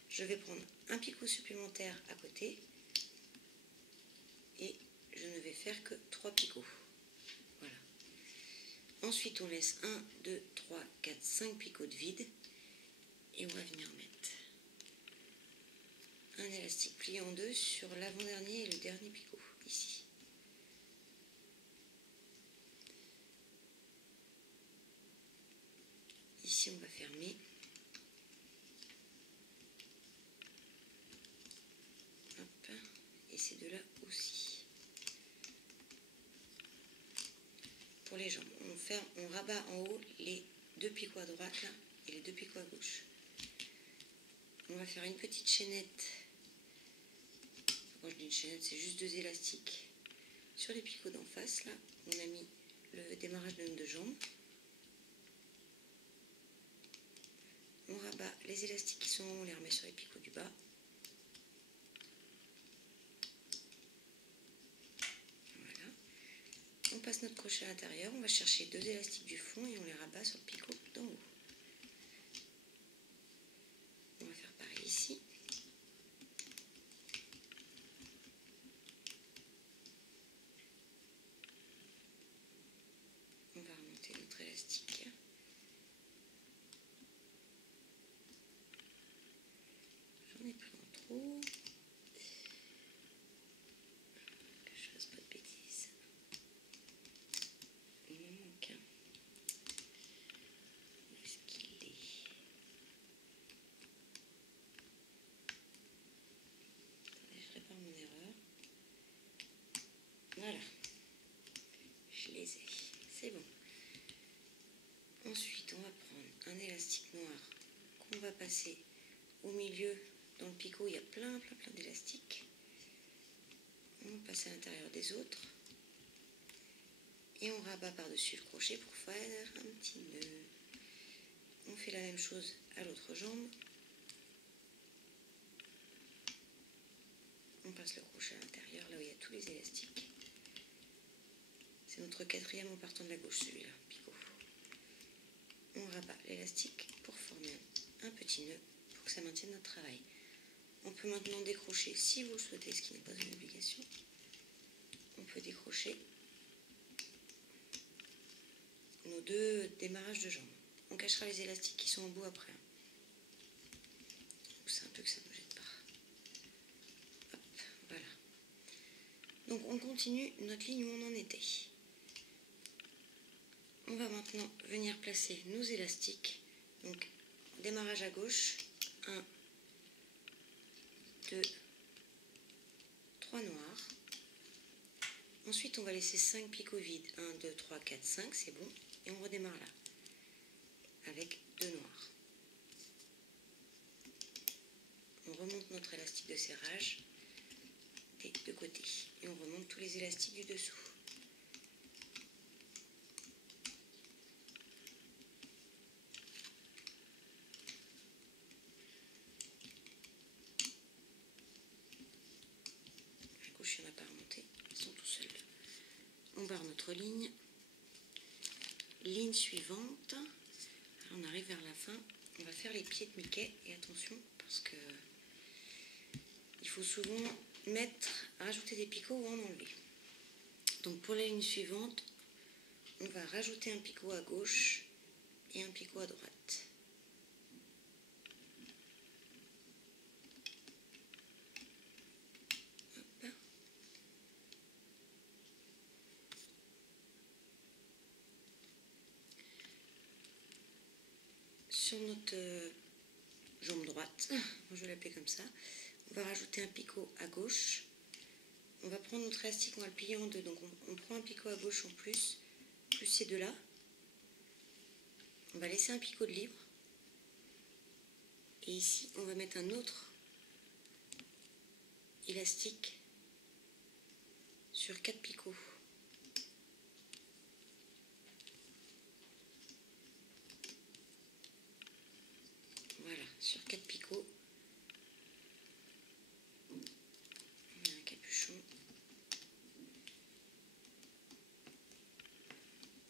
je vais prendre un picot supplémentaire à côté et je ne vais faire que 3 picots. Voilà. Ensuite on laisse 1, 2, 3, 4, 5 picots de vide et on va venir mettre un élastique plié en deux sur l'avant-dernier et le dernier picot, ici. Ici, on va fermer. Hop. Et ces deux-là aussi. Pour les jambes, on rabat en haut les 2 picots à droite là, et les 2 picots à gauche. On va faire une petite chaînette. Quand je dis une chaînette, c'est juste 2 élastiques sur les picots d'en face là. On a mis le démarrage de nos 2 jambes. On rabat les élastiques qui sont en haut, on les remet sur les picots du bas. Voilà. On passe notre crochet à l'intérieur, on va chercher 2 élastiques du fond et on les rabat sur le picot d'en haut. On va faire pareil ici. On va remonter notre élastique. J'en ai pris en trop. Que je fasse pas de bêtises. Il me manque un. Où est-ce qu'il est? Attendez, je répare mon erreur. Voilà. Je les ai. C'est bon. Ensuite, on va prendre un élastique noir qu'on va passer au milieu. Dans le picot, il y a plein d'élastiques. On va passer à l'intérieur des autres. Et on rabat par-dessus le crochet pour faire un petit nœud. On fait la même chose à l'autre jambe. On passe le crochet à l'intérieur, là où il y a tous les élastiques. C'est notre 4e en partant de la gauche, celui-là, picot. On rabat l'élastique pour former un petit nœud pour que ça maintienne notre travail. On peut maintenant décrocher, si vous le souhaitez, ce qui n'est pas une obligation, on peut décrocher nos deux démarrages de jambes. On cachera les élastiques qui sont au bout après. C'est un peu que ça ne jette pas. Hop, voilà. Donc on continue notre ligne où on en était. On va maintenant venir placer nos élastiques. Donc démarrage à gauche, 1, 2, 3 noirs. Ensuite on va laisser 5 picots vides, 1, 2, 3, 4, 5, c'est bon. Et on redémarre là, avec 2 noirs. On remonte notre élastique de serrage des deux côtés. Et on remonte tous les élastiques du dessous. À gauche, il n'y en a pas à remonter, ils sont tout seuls. On barre notre ligne. Ligne suivante. Alors on arrive vers la fin. On va faire les pieds de Mickey. Et attention, parce que il faut souvent rajouter des picots ou en enlever. Donc pour la ligne suivante, on va rajouter un picot à gauche et un picot à droite. Hop. Sur notre jambe droite, je vais l'appeler comme ça, on va rajouter un picot à gauche. On va prendre notre élastique, on va le plier en deux. Donc on prend un picot à gauche en plus ces deux-là. On va laisser un picot de libre. Et ici, on va mettre un autre élastique sur 4 picots. Voilà, sur 4 picots. On met un capuchon.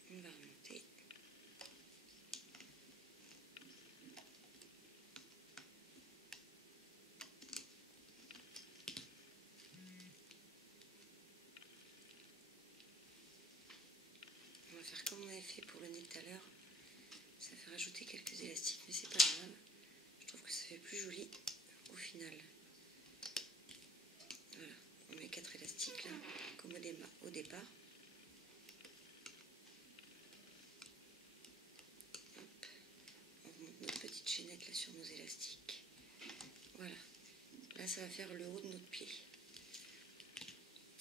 On va remonter. On va faire comme on avait fait pour le nez tout à l'heure. Ça fait rajouter quelques élastiques, mais c'est pas grave. Je trouve que ça fait plus joli au final. Voilà, on met 4 élastiques là, comme au départ. Hop. On remonte notre petite chaînette là sur nos élastiques. Voilà, là ça va faire le haut de notre pied.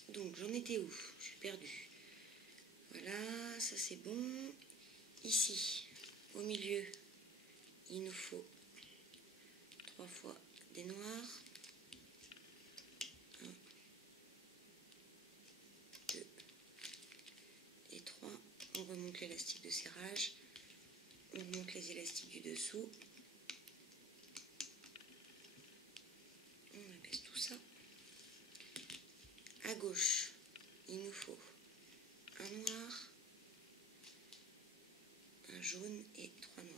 Donc j'en étais où? Je suis perdue. Voilà, ça c'est bon. Ici, au milieu, il nous faut 3 fois des noirs. 1, 2 et 3. On remonte l'élastique de serrage. On remonte les élastiques du dessous. On abaisse tout ça. À gauche, il nous faut un noir, un jaune et 3 noirs.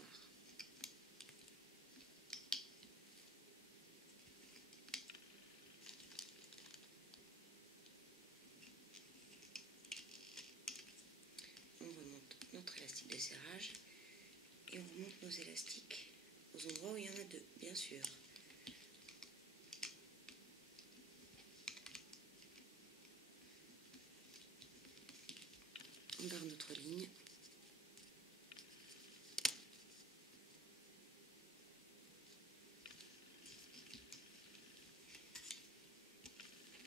On remonte notre élastique de serrage et on remonte nos élastiques aux endroits où il y en a 2, bien sûr. On barre notre ligne.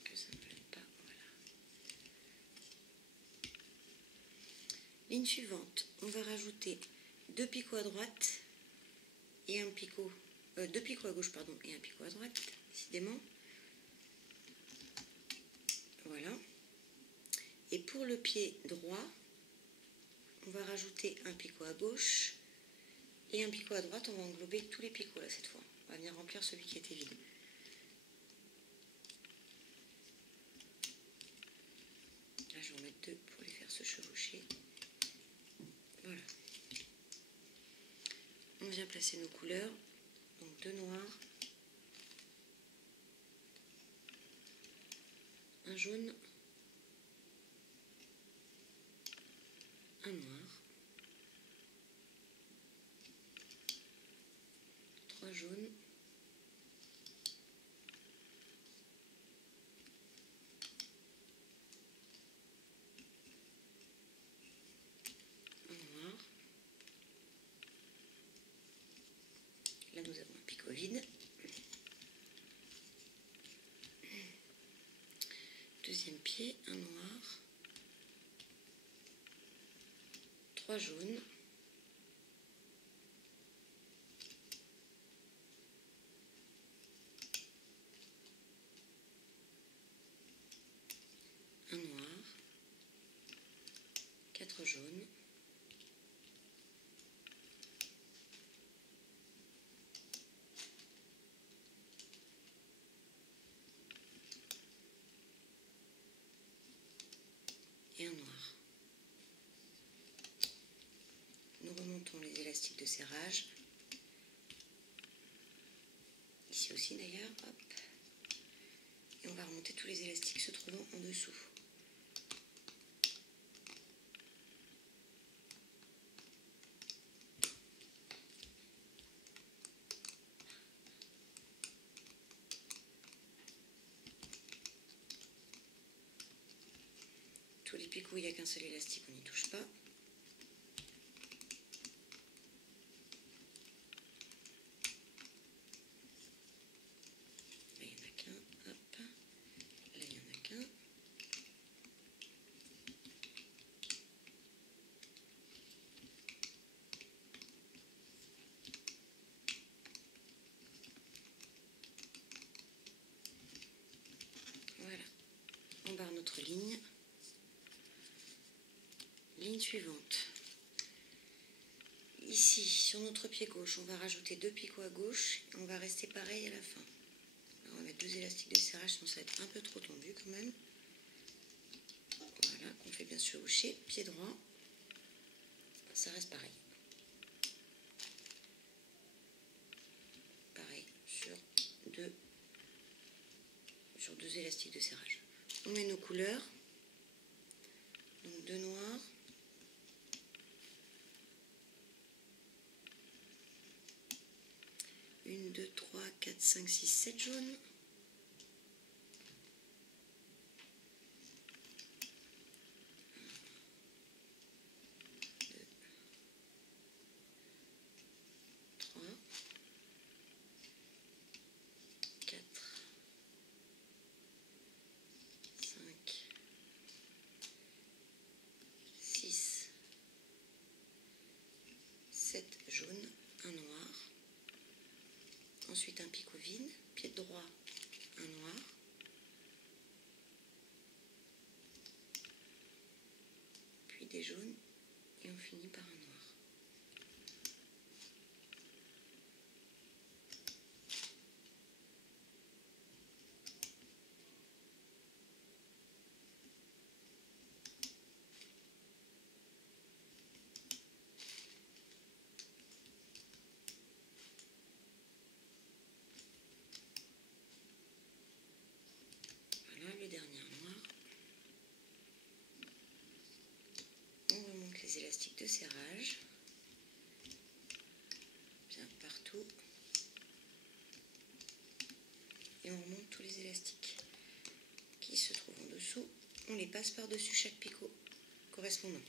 Que ça ne me lève pas, voilà. Ligne suivante, on va rajouter 2 picots à droite et un picot, 2 picots à gauche pardon et un picot à droite, décidément. Voilà. Et pour le pied droit, on va rajouter un picot à gauche et un picot à droite. On va englober tous les picots là cette fois. On va venir remplir celui qui était vide. Là, je vais en mettre 2 pour les faire se chevaucher. Voilà. on vient placer nos couleurs, donc 2 noirs, un jaune, un noir, 3 jaunes, un noir. Là nous avons un picot vide. Deuxième pied, un noir, 3 jaunes, un noir, 4 jaunes, et un noir. Nous remontons les élastiques de serrage, ici aussi d'ailleurs, hop, et on va remonter tous les élastiques se trouvant en dessous. Tous les picots où il n'y a qu'un seul élastique, on n'y touche pas. Là, il n'y en a qu'un, hop. Là, il n'y en a qu'un. Voilà, on barre notre ligne. Ligne suivante. Ici, sur notre pied gauche, on va rajouter 2 picots à gauche et on va rester pareil à la fin. Alors, on va mettre 2 élastiques de serrage, sinon ça va être un peu trop tendu quand même. Voilà, qu'on fait bien sûr hocher, pied droit. Ça reste pareil. Pareil, sur deux élastiques de serrage. On met nos couleurs. Donc 2 noirs. Une, 2, 3, 4, 5, 6, 7 jaunes. 3, 4, 5, 6, 7 jaunes, un noir. Ensuite un picot vide, pied droit, un noir. Puis des jaunes et on finit par un noir. Voilà le dernier noir. On remonte les élastiques de serrage, bien partout, et on remonte tous les élastiques qui se trouvent en dessous. On les passe par-dessus chaque picot correspondant.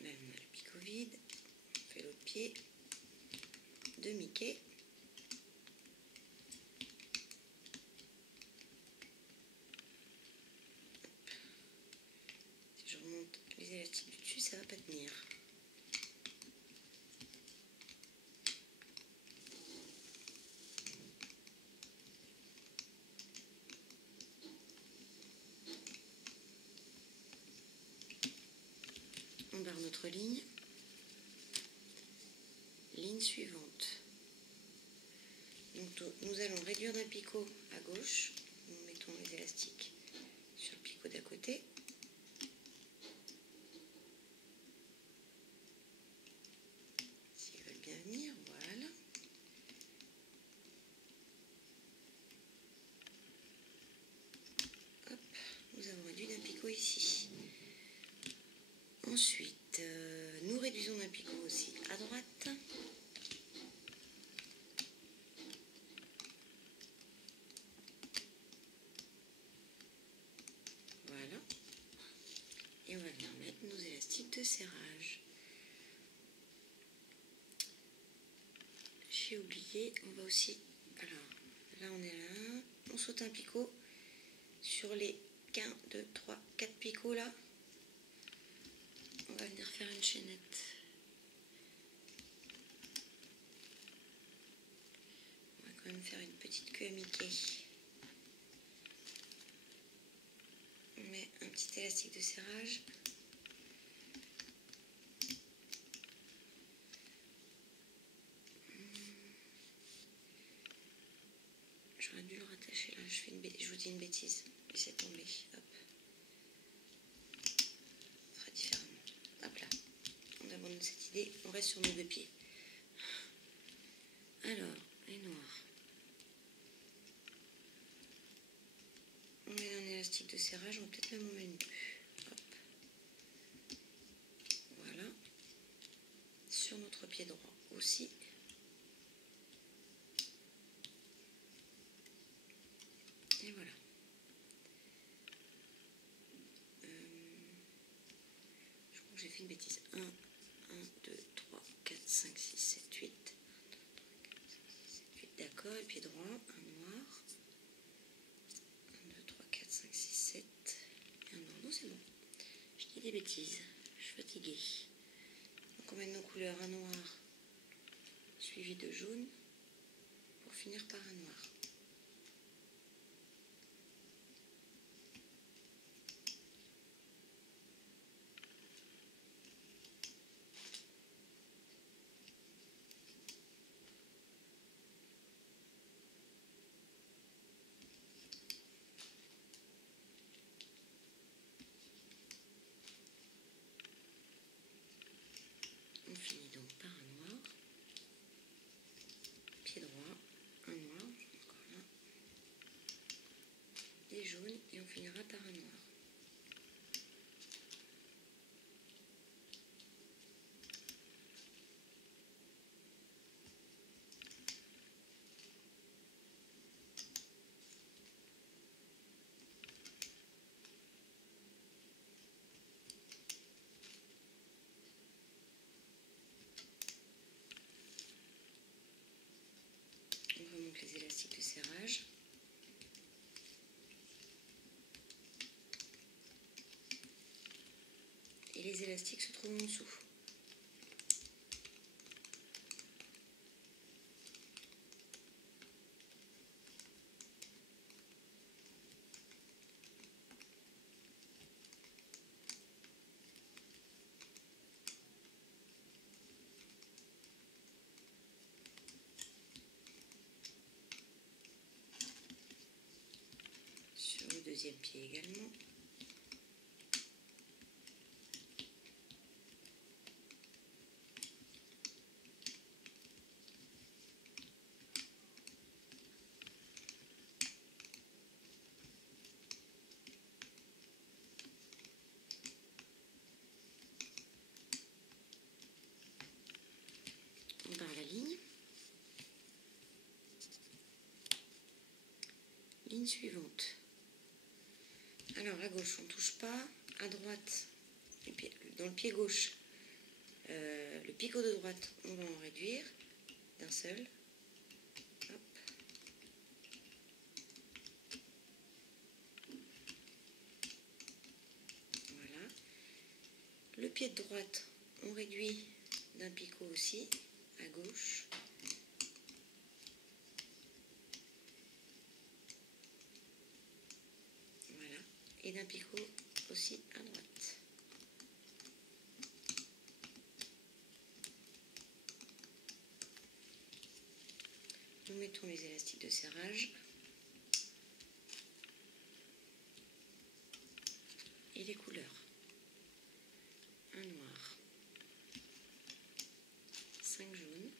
Là, on a le picot vide, on fait l'autre pied de Mickey. Si je remonte les élastiques du dessus, ça va pas tenir. notre ligne. Ligne suivante. Donc nous allons réduire d'un picot à gauche. Nous mettons les élastiques sur le picot d'à côté. S'ils veulent bien venir, voilà. Hop, nous avons réduit d'un picot ici. Ensuite, nous réduisons d'un picot aussi à droite. Voilà. Et on va venir mettre nos élastiques de serrage. J'ai oublié, on va aussi... Alors, là on est là. On saute un picot sur les 1, 2, 3, 4 picots là. On va venir faire une chaînette. On va quand même faire une petite queue à Mickey. On met un petit élastique de serrage. J'aurais dû le rattacher là, je vous dis une bêtise. Laissez tomber. Hop. On fera différemment. Hop là. On abandonne cette idée. On reste sur nos 2 pieds. Alors, les noirs. On met un élastique de serrage. On va peut-être même en mettre 2. Hop. Voilà. Sur notre pied droit aussi. Et voilà. Je crois que j'ai fait une bêtise. 1, 2, 3, 4, 5, 6, 7, 8. D'accord, et pied droit, un noir. 1, 2, 3, 4, 5, 6, 7. Et un noir. Non, c'est bon. Je dis des bêtises. Je suis fatiguée. Donc on met nos couleurs, un noir suivi de jaune pour finir par un noir. On finit donc par un noir, pied droit, un noir, encore là, des jaunes et on finira par un noir. On remonte les élastiques de serrage. Et les élastiques se trouvent en dessous. Sur le deuxième pied également. On barre la ligne. Ligne suivante. Alors à gauche on ne touche pas, à droite, dans le pied gauche, le picot de droite on va en réduire d'un seul. Hop. Voilà. Le pied de droite on réduit d'un picot aussi à gauche. Et d'un picot aussi à droite. mettons les élastiques de serrage et les couleurs. Un noir, 5 jaunes,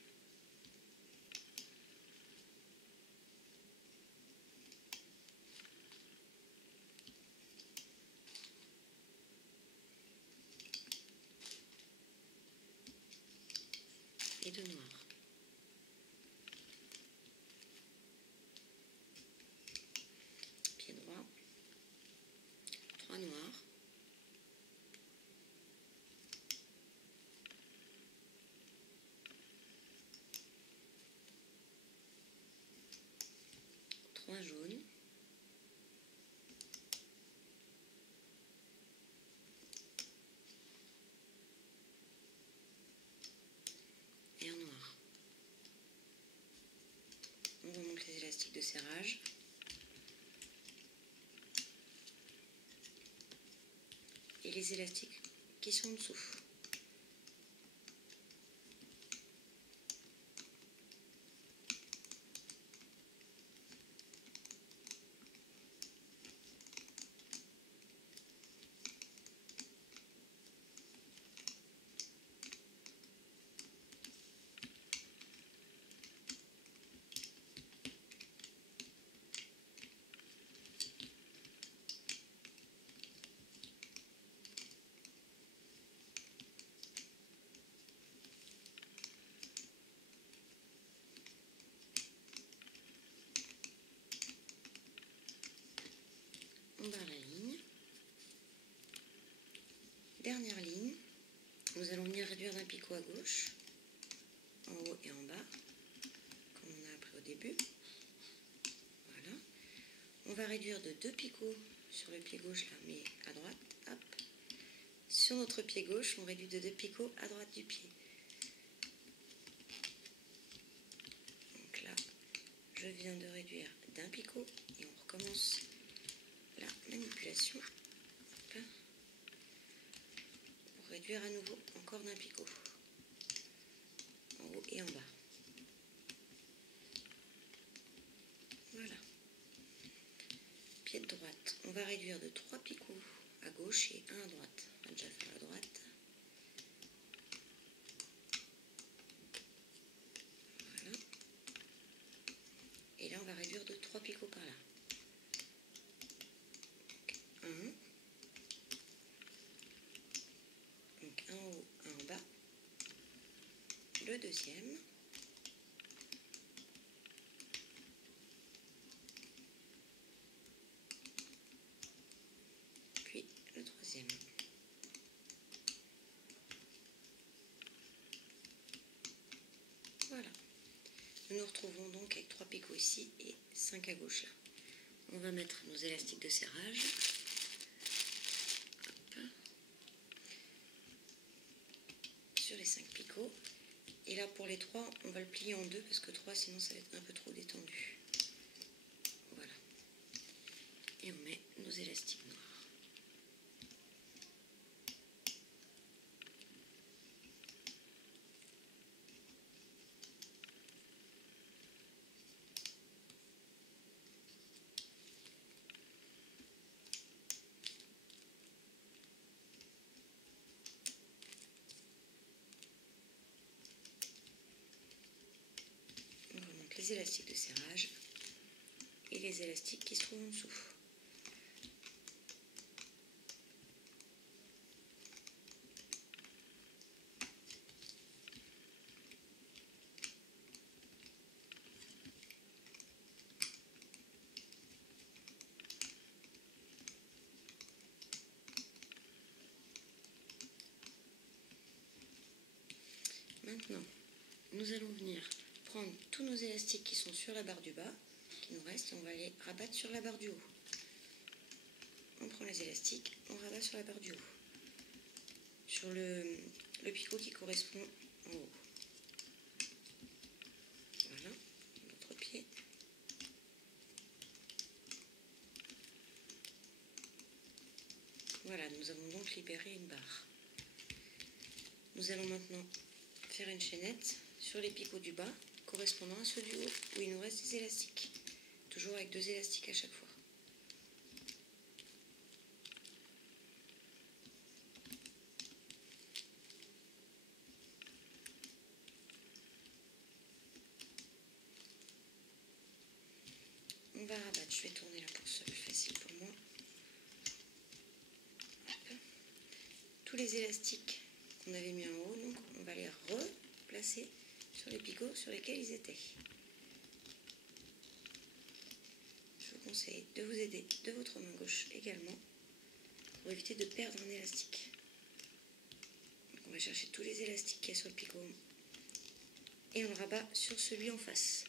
et 2 noirs. Pied droit, 3 noirs, 3 jaunes, et un noir. On remonte les élastiques de serrage. Et les élastiques qui sont en dessous. On barre la ligne. Dernière ligne, nous allons venir réduire d'un picot à gauche, en haut et en bas, comme on a appris au début. Voilà. On va réduire de 2 picots sur le pied gauche, là, mais à droite. Hop. Sur notre pied gauche, on réduit de 2 picots à droite du pied. Donc là, je viens de réduire d'un picot et on recommence la manipulation. Hop. Pour réduire à nouveau encore d'un picot, en haut et en bas. Voilà. Pied de droite, on va réduire de 3 picots à gauche et 1 à droite. On va déjà faire à droite. Voilà. Et là, on va réduire de 3 picots par là. Donc un en haut, un en bas. Le deuxième. Puis le troisième. Voilà. Nous nous retrouvons donc avec 3 picots ici et 5 à gauche là. On va mettre nos élastiques de serrage. Hop. Sur les 5 picots. Et là pour les 3, on va le plier en 2 parce que 3 sinon ça va être un peu trop détendu. Voilà. Et on met nos élastiques noirs. Les élastiques de serrage et les élastiques qui se trouvent en dessous. Maintenant, nous allons venir prendre tous nos élastiques qui sont sur la barre du bas, qui nous restent, et on va les rabattre sur la barre du haut. On prend les élastiques, on rabat sur la barre du haut, sur le picot qui correspond en haut. Voilà, notre pied. Voilà, nous avons donc libéré une barre. Nous allons maintenant faire une chaînette sur les picots du bas, correspondant à ceux du haut où il nous reste des élastiques. Toujours avec 2 élastiques à chaque fois. On va rabattre, je vais tourner là pour que ce soit plus facile pour moi. Hop. Tous les élastiques qu'on avait mis en haut, donc on va les replacer sur les picots sur lesquels ils étaient. Je vous conseille de vous aider de votre main gauche également pour éviter de perdre un élastique. Donc on va chercher tous les élastiques qu'il y a sur le picot et on le rabat sur celui en face.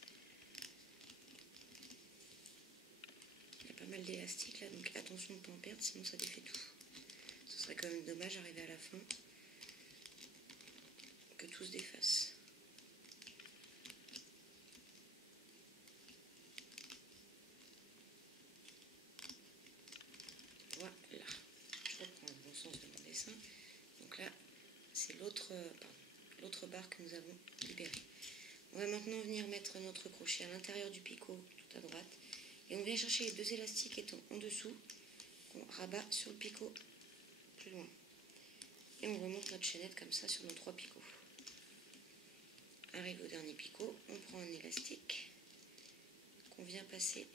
Il y a pas mal d'élastiques là, donc attention de ne pas en perdre, sinon ça défait tout. Ce serait quand même dommage d'arriver à la fin que tout se défasse. Voilà, je reprends le bon sens de mon dessin. Donc là, c'est l'autre barre que nous avons libérée. On va maintenant venir mettre notre crochet à l'intérieur du picot, tout à droite. Et on vient chercher les 2 élastiques étant en dessous, qu'on rabat sur le picot plus loin. Et on remonte notre chaînette comme ça sur nos 3 picots. Arrive au dernier picot, on prend un élastique qu'on vient passer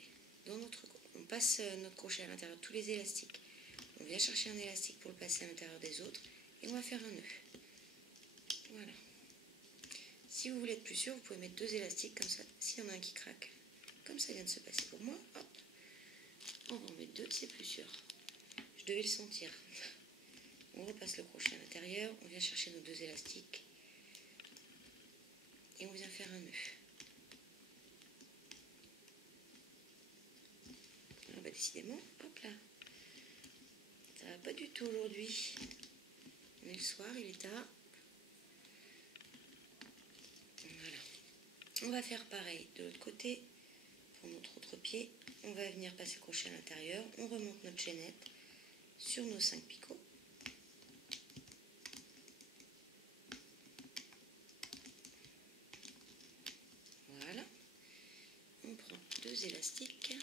dans notre... On passe notre crochet à l'intérieur de tous les élastiques. On vient chercher un élastique pour le passer à l'intérieur des autres et on va faire un nœud. Voilà. Si vous voulez être plus sûr, vous pouvez mettre 2 élastiques comme ça. S'il y en a un qui craque, comme ça vient de se passer pour moi, hop, on va en mettre 2, c'est plus sûr. Je devais le sentir. On repasse le crochet à l'intérieur, on vient chercher nos 2 élastiques et on vient faire un nœud. Ah bah décidément, hop là, ça va pas du tout aujourd'hui. On est le soir, il est tard. Voilà. On va faire pareil de l'autre côté. Pour notre autre pied, on va venir passer le crochet à l'intérieur. On remonte notre chaînette sur nos 5 picots. Voilà. On prend 2 élastiques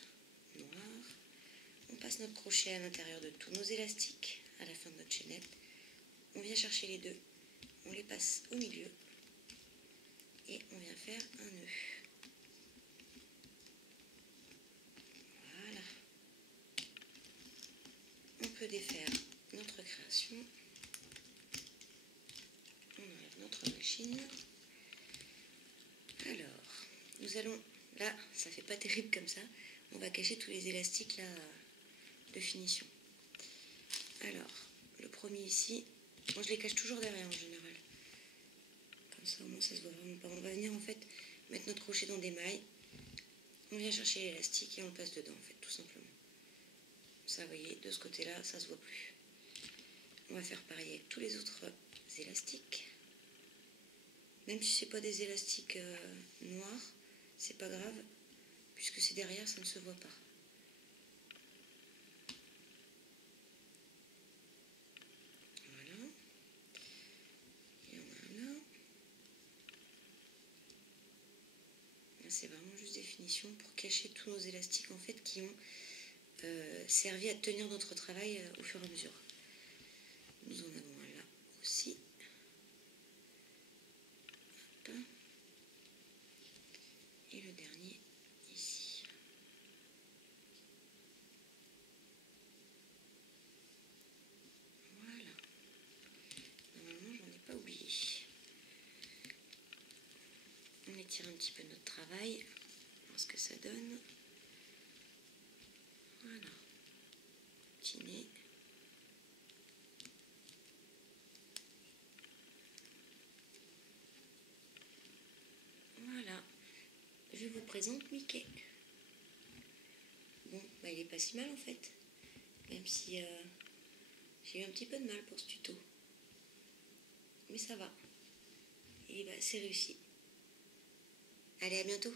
noirs. On passe notre crochet à l'intérieur de tous nos élastiques à la fin de notre chaînette. On vient chercher les 2. On les passe au milieu. Et on vient faire un nœud. Voilà. On peut défaire notre création. On enlève notre machine. Alors, nous allons... Là, ça fait pas terrible comme ça. On va cacher tous les élastiques là de finition. Alors, le premier ici, moi je les cache toujours derrière en général. Comme ça au moins ça se voit vraiment pas. On va venir en fait mettre notre crochet dans des mailles. On vient chercher l'élastique et on le passe dedans en fait, tout simplement. Ça, vous voyez, de ce côté-là, ça se voit plus. On va faire pareil avec tous les autres élastiques. Même si c'est pas des élastiques noirs, c'est pas grave, puisque c'est derrière, ça ne se voit pas. Voilà. Il y en a un là. Là, c'est vraiment juste des finitions pour cacher tous nos élastiques en fait qui ont servi à tenir notre travail au fur et à mesure. Nous en avons un là aussi. Hop. Et le dernier ici. Voilà. Normalement, j'en ai pas oublié. On étire un petit peu notre travail, voir ce que ça donne. Voilà. Petit nez. Voilà. Je vous présente Mickey. Bon, bah, il est pas si mal en fait. Même si j'ai eu un petit peu de mal pour ce tuto. Mais ça va. Et bah, c'est réussi. Allez, à bientôt.